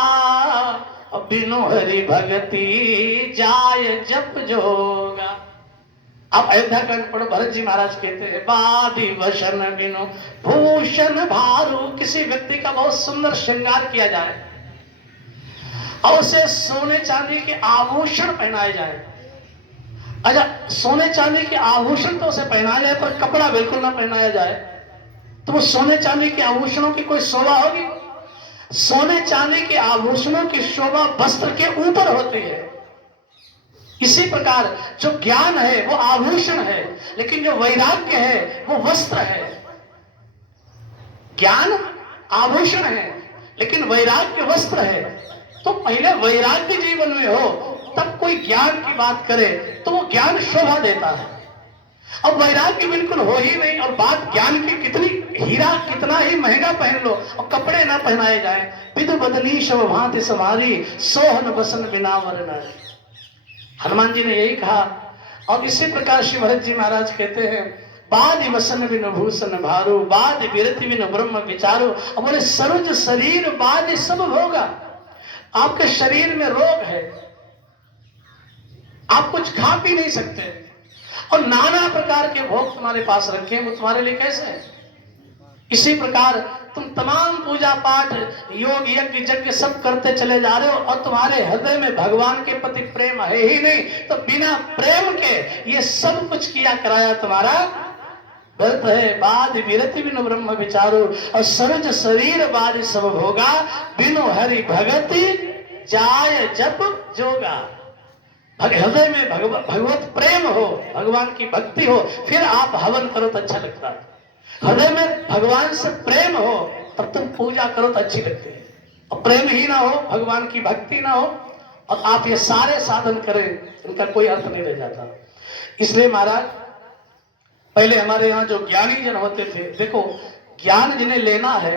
बिनु हरि भगति जाय जप जोगा। अब अयोध्या कांड पढ़ो, भरत जी महाराज कहते हैं बादि वशन बिनु भूषण भारू। किसी व्यक्ति का बहुत सुंदर श्रृंगार किया जाए और उसे सोने चांदी के आभूषण पहनाए जाए। अच्छा, सोने चांदी के आभूषण तो उसे पहनाया जाए पर कपड़ा बिल्कुल ना पहनाया जाए, तो वो सोने चांदी के आभूषणों की कोई शोभा होगी? सोने चांदी के आभूषणों की शोभा वस्त्र के ऊपर होती है। इसी प्रकार जो ज्ञान है वो आभूषण है, लेकिन जो वैराग्य है वो वस्त्र है। ज्ञान आभूषण है लेकिन वैराग्य वस्त्र है। तो पहले वैराग्य जीवन में हो तब कोई ज्ञान की बात करे तो वो ज्ञान शोभा देता है। अब वैराग्य बिल्कुल हो ही नहीं और बात ज्ञान की, कितनी हीरा कितना ही महंगा पहन लो और कपड़े ना पहनाए जाए। विदु बदनी शव भांति समारी, सोहन बसन बिना वर नारी। हनुमान जी ने यही कहा। और इसी प्रकार श्री भरत जी महाराज कहते हैं बादि वसन बिनु भूषण भारू, बादि विरति बिनु ब्रह्म विचारू। और बोले सरोज शरीर बादि सब भोगा। आपके शरीर में रोग है, आप कुछ खा पी नहीं सकते और नाना प्रकार के भोग तुम्हारे पास रखे हैं, वो तुम्हारे लिए कैसे है? इसी प्रकार तुम तमाम पूजा पाठ योग यज्ञ यज्ञ सब करते चले जा रहे हो और तुम्हारे हृदय में भगवान के प्रति प्रेम है ही नहीं, तो बिना प्रेम के ये सब कुछ किया कराया तुम्हारा व्यर्थ है। बादि विरति बिनु ब्रह्म विचारू, और सरोज शरीर बादि सब भोगा, बिनु हरि भगति जाय जप जोगा। हृदय में भगवत प्रेम हो, भगवान की भक्ति हो, फिर आप हवन करो तो अच्छा लगता है। हृदय में भगवान से प्रेम हो तब तुम पूजा करो तो अच्छी लगती है। और प्रेम ही ना हो, भगवान की भक्ति ना हो और आप ये सारे साधन करें, उनका कोई अर्थ नहीं रह जाता। इसलिए महाराज पहले हमारे यहाँ जो ज्ञानी जन होते थे, देखो ज्ञान जिन्हें लेना है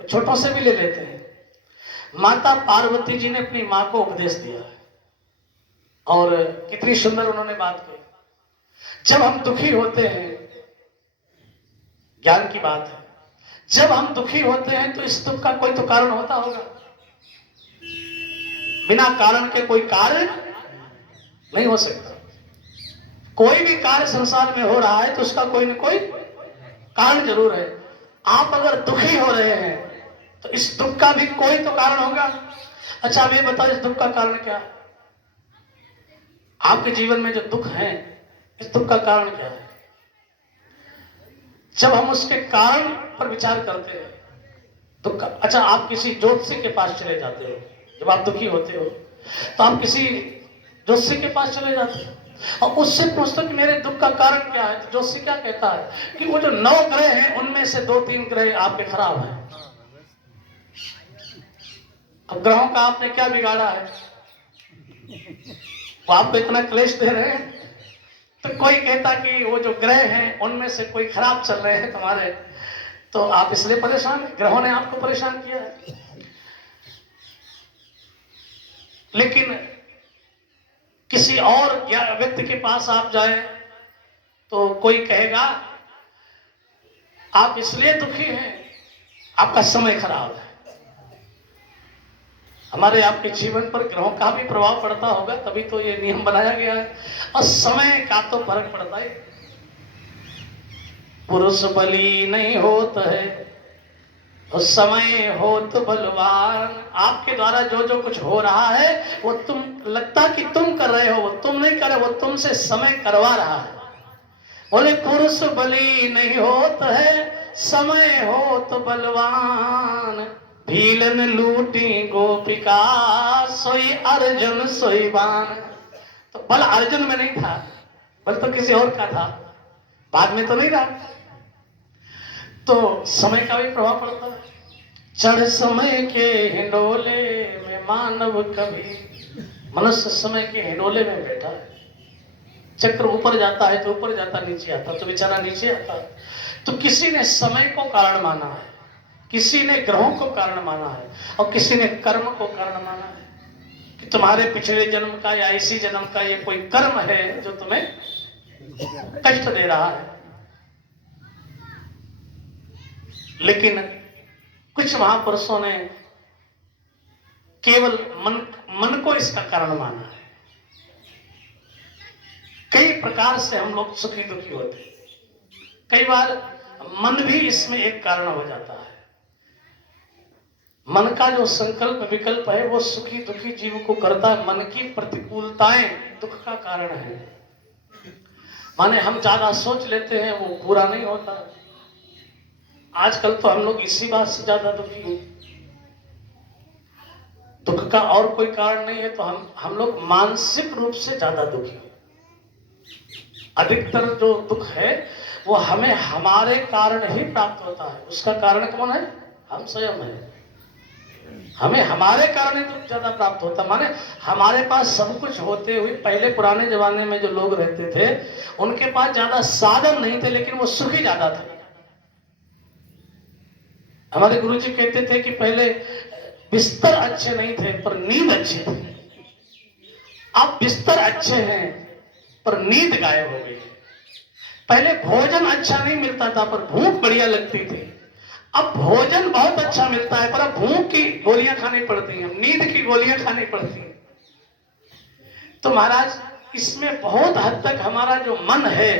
वो छोटों से भी ले लेते हैं। माता पार्वती जी ने अपनी माँ को उपदेश दिया है और कितनी सुंदर उन्होंने बात कही। जब हम दुखी होते हैं, ज्ञान की बात है, जब हम दुखी होते हैं तो इस दुख का कोई तो कारण होता होगा। बिना कारण के कोई कार्य नहीं हो सकता। कोई भी कार्य संसार में हो रहा है तो उसका कोई न कोई कारण जरूर है। आप अगर दुखी हो रहे हैं तो इस दुख का भी कोई तो कारण होगा। अच्छा अब ये बताओ, इस दुख का कारण क्या है? आपके जीवन में जो दुख है, इस दुख का कारण क्या है? जब हम उसके कारण पर विचार करते हैं दुख का। अच्छा आप किसी ज्योतिषी के पास चले जाते हो जब आप दुखी होते हो, तो आप किसी जोशी के पास चले जाते और उससे पूछते कि मेरे दुख का कारण क्या है, तो जोशी क्या कहता है कि वो जो 9 ग्रह हैं उनमें से 2-3 ग्रह आपके खराब हैं। अब ग्रहों का आपने क्या बिगाड़ा है, वो आपको इतना क्लेश दे रहे हैं। तो कोई कहता कि वो जो ग्रह हैं उनमें से कोई खराब चल रहे हैं तुम्हारे, तो आप इसलिए परेशान हैं, ग्रहों ने आपको परेशान किया है। लेकिन किसी और व्यक्ति के पास आप जाए तो कोई कहेगा आप इसलिए दुखी हैं, आपका समय खराब है। हमारे आपके जीवन पर ग्रहों का भी प्रभाव पड़ता होगा, तभी तो ये नियम बनाया गया है। और समय का तो फर्क पड़ता है। पुरुष बली नहीं होता है और समय हो तो बलवान। आपके द्वारा जो जो कुछ हो रहा है वो तुम लगता कि तुम कर रहे हो, वो तुम नहीं कर रहे, वो तुमसे समय करवा रहा है। बोले पुरुष बली नहीं होता है, समय हो तो बलवान। भीलन लूटी गोपिका, सोई अर्जुन सोई बाण। तो बल अर्जुन में नहीं था, बल तो किसी और का था, बाद में तो नहीं रहा। तो समय का भी प्रभाव पड़ता है। चढ़ समय के हिंडोले में मानव कभी, मनुष्य समय के हिंडोले में बैठा है। चक्र ऊपर जाता है तो ऊपर जाता, नीचे आता तो बेचारा नीचे आता। तो किसी ने समय को कारण माना है, किसी ने ग्रहों को कारण माना है, और किसी ने कर्म को कारण माना है कि तुम्हारे पिछले जन्म का या इसी जन्म का ये कोई कर्म है जो तुम्हें कष्ट दे रहा है। लेकिन कुछ महापुरुषों ने केवल मन को इसका कारण माना है। कई प्रकार से हम लोग सुखी दुखी होते हैं। कई बार मन भी इसमें एक कारण हो जाता है। मन का जो संकल्प विकल्प है वो सुखी दुखी जीव को करता है। मन की प्रतिकूलताएं दुख का कारण है। माने हम ज्यादा सोच लेते हैं वो पूरा नहीं होता। आजकल तो हम लोग इसी बात से ज्यादा दुखी हैं। दुख का और कोई कारण नहीं है, तो हम लोग मानसिक रूप से ज्यादा दुखी हैं। अधिकतर जो दुख है वो हमें हमारे कारण ही प्राप्त होता है। उसका कारण कौन है? हम स्वयं हैं। हमें हमारे कारण ही दुख ज्यादा प्राप्त होता। माने हमारे पास सब कुछ होते हुए, पहले पुराने जमाने में जो लोग रहते थे उनके पास ज्यादा साधन नहीं थे, लेकिन वो सुखी ज्यादा थे। हमारे गुरुजी कहते थे कि पहले बिस्तर अच्छे नहीं थे पर नींद अच्छी थी। अब बिस्तर अच्छे हैं पर नींद गायब हो गई। पहले भोजन अच्छा नहीं मिलता था पर भूख बढ़िया लगती थी। अब भोजन बहुत अच्छा मिलता है पर अब भूख की गोलियां खानी पड़ती हैं, नींद की गोलियां खानी पड़ती हैं। तो महाराज इसमें बहुत हद तक हमारा जो मन है,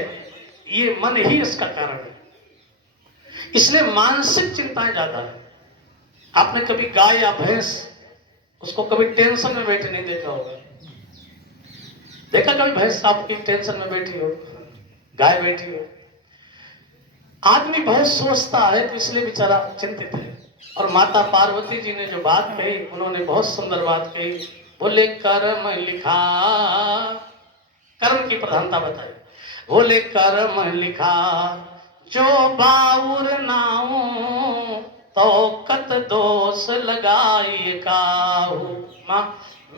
ये मन ही इसका कारण है। इसलिए मानसिक चिंताएं ज्यादा है। आपने कभी गाय या भैंस उसको कभी टेंशन में बैठे नहीं देखा होगा। देखा कभी भैंस आपकी टेंशन में बैठी हो, गाय बैठी हो? आदमी बहुत सोचता है तो इसलिए बेचारा चिंतित है। और माता पार्वती जी ने जो बात कही, उन्होंने बहुत सुंदर बात कही। बोले कर्म लिखा, कर्म की प्रधानता बताई। बोले कर्म लिखा जो बाउर नाऊ, तो कत दोष लगाई काहू। मां,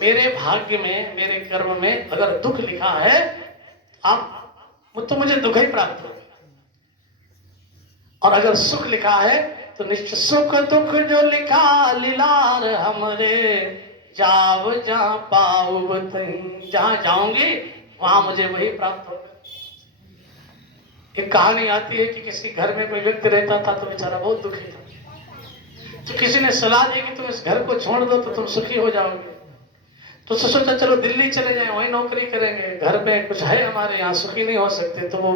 मेरे भाग्य में, मेरे कर्म में अगर दुख लिखा है आप तो मुझे दुख ही प्राप्त होगा, और अगर सुख लिखा है तो निश्चित सुख दुख जो लिखा लीलार हमरे, जाव जहां पाऊ बतई। जहां जाऊंगी वहां मुझे वही प्राप्त होगा। एक कहानी आती है कि किसी घर में कोई व्यक्ति रहता था तो बेचारा बहुत दुखी था। तो किसी ने सलाह दी कि तुम इस घर को छोड़ दो तो तुम सुखी हो जाओगे। तो सोचा चलो दिल्ली चले जाएं, वहीं नौकरी करेंगे, घर पे कुछ है हमारे यहाँ, सुखी नहीं हो सकते। तो वो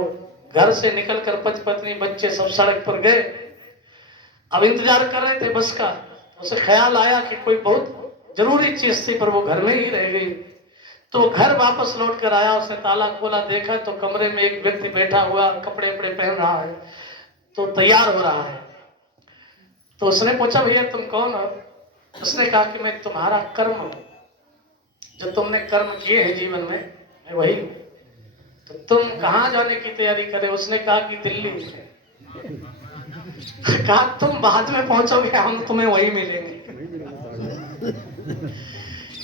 घर से निकलकर पति पत्नी बच्चे सब सड़क पर गए। अब इंतजार कर रहे थे बस का। उसे ख्याल आया कि कोई बहुत जरूरी चीज थी पर वो घर में ही रह गई। तो वो घर वापस लौट कर आया, उसने ताला खोला, देखा तो कमरे में एक व्यक्ति बैठा हुआ, कपड़े वपड़े पहन रहा है, तो तैयार हो रहा है। तो उसने पूछा भैया तुम कौन हो? उसने कहा कि मैं तुम्हारा कर्म हूं। जो तुमने कर्म किए हैं जीवन में, मैं वही हूँ। तो तुम कहाँ जाने की तैयारी करे? उसने कहा कि दिल्ली। कहा तुम बाद में पहुंचोगे, हम तुम्हें वही मिलेंगे।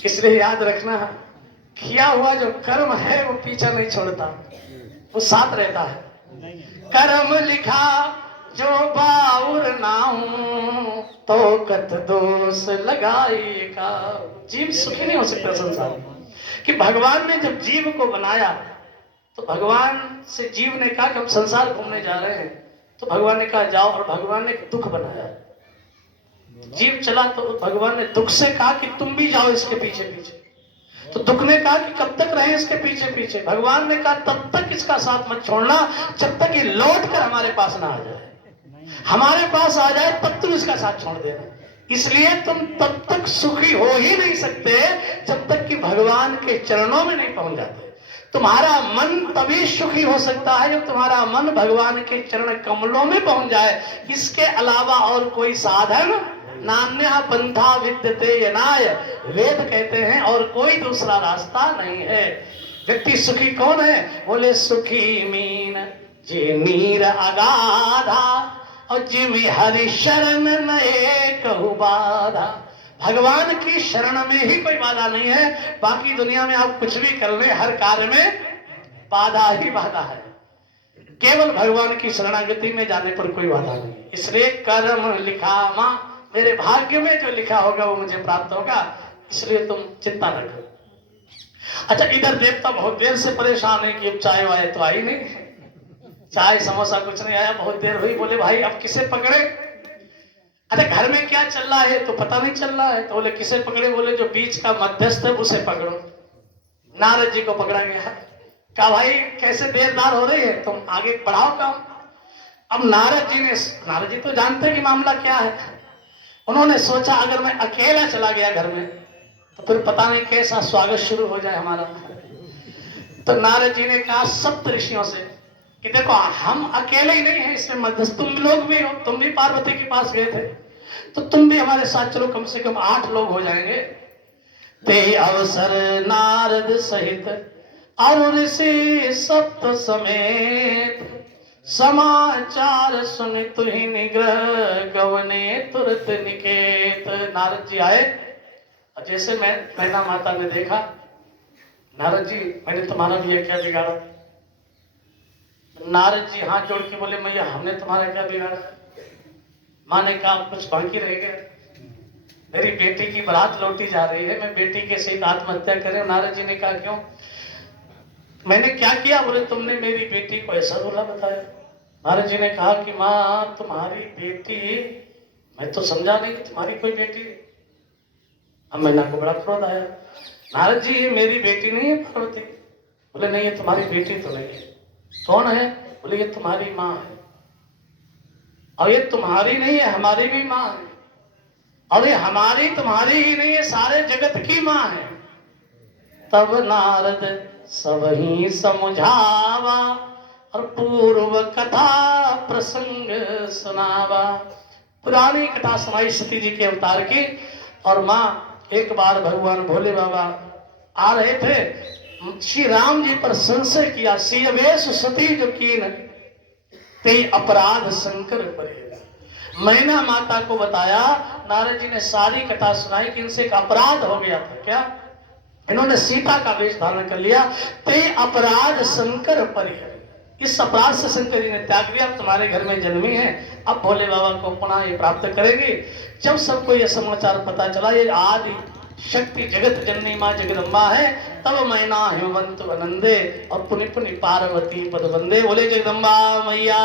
इसलिए याद रखना, किया हुआ जो कर्म है वो पीछा नहीं छोड़ता, वो साथ रहता है। कर्म लिखा जो बाउर नाहूं, तो कत दोष लगाएगा। जीव सुखी नहीं हो सकता संसार में। कि भगवान ने जब जीव को बनाया तो भगवान से जीव ने कहा कि हम संसार घूमने जा रहे हैं, तो भगवान ने कहा जाओ, और भगवान ने दुख बनाया। जीव चला तो भगवान ने दुख से कहा कि तुम भी जाओ इसके पीछे पीछे। तो दुख ने कहा कि कब तक रहे इसके पीछे पीछे? भगवान ने कहा तब तक इसका साथ मत छोड़ना जब तक ये लौट कर हमारे पास ना आ जाए। हमारे पास आ जाए तब तुम इसका साथ छोड़ देना। इसलिए तुम तब तक सुखी हो ही नहीं सकते जब तक कि भगवान के चरणों में नहीं पहुंच जाते। तुम्हारा मन तभी सुखी हो सकता है जब तुम्हारा मन भगवान के चरण कमलों में पहुंच जाए। इसके अलावा और कोई साधन नान्या पंथा विद्यते यनाय, वेद कहते हैं, और कोई दूसरा रास्ता नहीं है। व्यक्ति सुखी कौन है? बोले सुखी मीन जे नीर अगाधा, और जिम हरि शरण नए कहु बाधा। भगवान की शरण में ही कोई बाधा नहीं है। बाकी दुनिया में आप कुछ भी कर ले, हर कार्य में बाधा ही बाधा है। केवल भगवान की शरणागति में जाने पर कोई बाधा नहीं। इसलिए कर्म लिखा मां, मेरे भाग्य में जो लिखा होगा वो मुझे प्राप्त होगा, इसलिए तुम चिंता न करो। अच्छा, इधर देवता बहुत देर से परेशान है कि अब चाय वाय तो आई नहीं, चाय समोसा कुछ नहीं आया, बहुत देर हुई। बोले भाई अब किसे पकड़े? अरे घर में क्या चल रहा है तो पता नहीं चल रहा है। तो बोले किसे पकड़े? बोले जो बीच का मध्यस्थ है उसे पकड़ो। नारद जी को पकड़ा गया। कहा भाई कैसे देरदार हो रही है, तुम आगे बढ़ाओ काम। अब नारद जी तो जानते हैं कि मामला क्या है। उन्होंने सोचा अगर मैं अकेला चला गया घर में तो फिर पता नहीं कैसा स्वागत शुरू हो जाए हमारा। तो नारद जी ने कहा सप्त ऋषियों से कि देखो हम अकेले ही नहीं हैं इसमें मध्यस्थ, तुम लोग भी हो, तुम भी पार्वती के पास गए थे, तो तुम भी हमारे साथ चलो, कम से कम 8 लोग हो जाएंगे। ते अवसर नारद सहित और ऋषि सप्त समेत, समाचार सुन तुहि निग्रह गवने तुरत निकेत। नारद जी आए, और जैसे मैं मैना माता ने देखा, नारद जी मैंने तुम्हारा भी क्या बिगाड़ा? नारद जी हाथ जोड़ के बोले मैया हमने तुम्हारा क्या बिगाड़ा? माँ ने कहा कुछ बाकी रह गया, मेरी बेटी की बारात लौटी जा रही है, मैं बेटी के सहित आत्महत्या करें। नारद जी ने कहा क्यों? मैंने क्या किया? बोले तुमने मेरी बेटी को ऐसा बोला बताया। नारद जी ने कहा कि माँ तुम्हारी बेटी, मैं तो समझा नहीं तुम्हारी कोई बेटी। अब मैना को बड़ा क्रोध आया। नारद जी ये मेरी बेटी नहीं है पार्वती। बोले नहीं ये तुम्हारी बेटी तो नहीं है। कौन है? बोले ये तुम्हारी माँ है। और ये तुम्हारी नहीं है, हमारी भी माँ है। और ये हमारी तुम्हारी ही नहीं है, सारे जगत की माँ है। तब नारद सब ही समझावा, और पूर्व कथा प्रसंग सुनावा। पुरानी कथा सुनाई सती जी के अवतार की। और माँ एक बार भगवान भोले बाबा आ रहे थे, श्री राम जी पर संशय किया। सियवेश सती जो कीन ते अपराध शंकर परे। मैना माता को बताया, नारद जी ने सारी कथा सुनाई कि इनसे एक अपराध हो गया था। क्या? इन्होंने सीता का वेश धारण कर लिया। ते अपराध शंकर परे, इस अपराध से शंकर जी ने त्याग दिया। तुम्हारे घर में जन्मी है, अब भोले बाबा को पुनः ये प्राप्त करेंगे। जब सबको ये समाचार पता चला ये आदि शक्ति जगत जननी माँ जगदम्बा है, तब मैना हेमंत वनंदे और पुनि पुनि पार्वती पद वंदे। बोले जगदम्बा मैया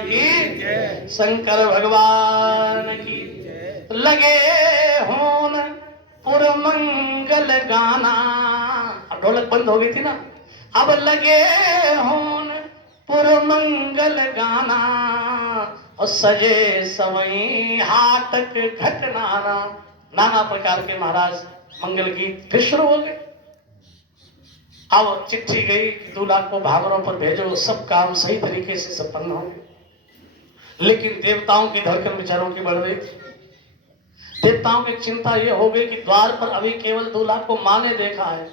की, शंकर भगवान की। लगे होन पुर मंगल गाना, अब ढोलक बंद हो गई थी ना, अब लगे होन पुर मंगल गाना, और सजे सवई हाटक घटनाना। नाना प्रकार के महाराज मंगल गीत फिर शुरू हो गए। अब चिट्ठी गई, दूल्हा को भावरों पर भेजो, सब काम सही तरीके से संपन्न हो। लेकिन देवताओं की धड़कन विचारों की बढ़ रही थी। देवताओं की चिंता ये हो गई कि द्वार पर अभी केवल दूल्हा को माँ ने देखा है,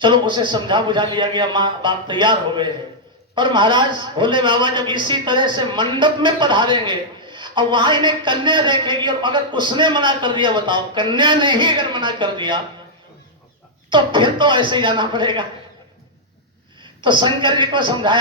चलो उसे समझा बुझा लिया गया, माँ बाप तैयार हो गए हैं। और महाराज भोले बाबा जब इसी तरह से मंडप में पधारेंगे और वहां इन्हें कन्या देखेगी, और अगर उसने मना कर दिया, बताओ कन्या ने ही अगर मना कर दिया तो फिर तो ऐसे ही जाना पड़ेगा। तो शंकर जी को समझाया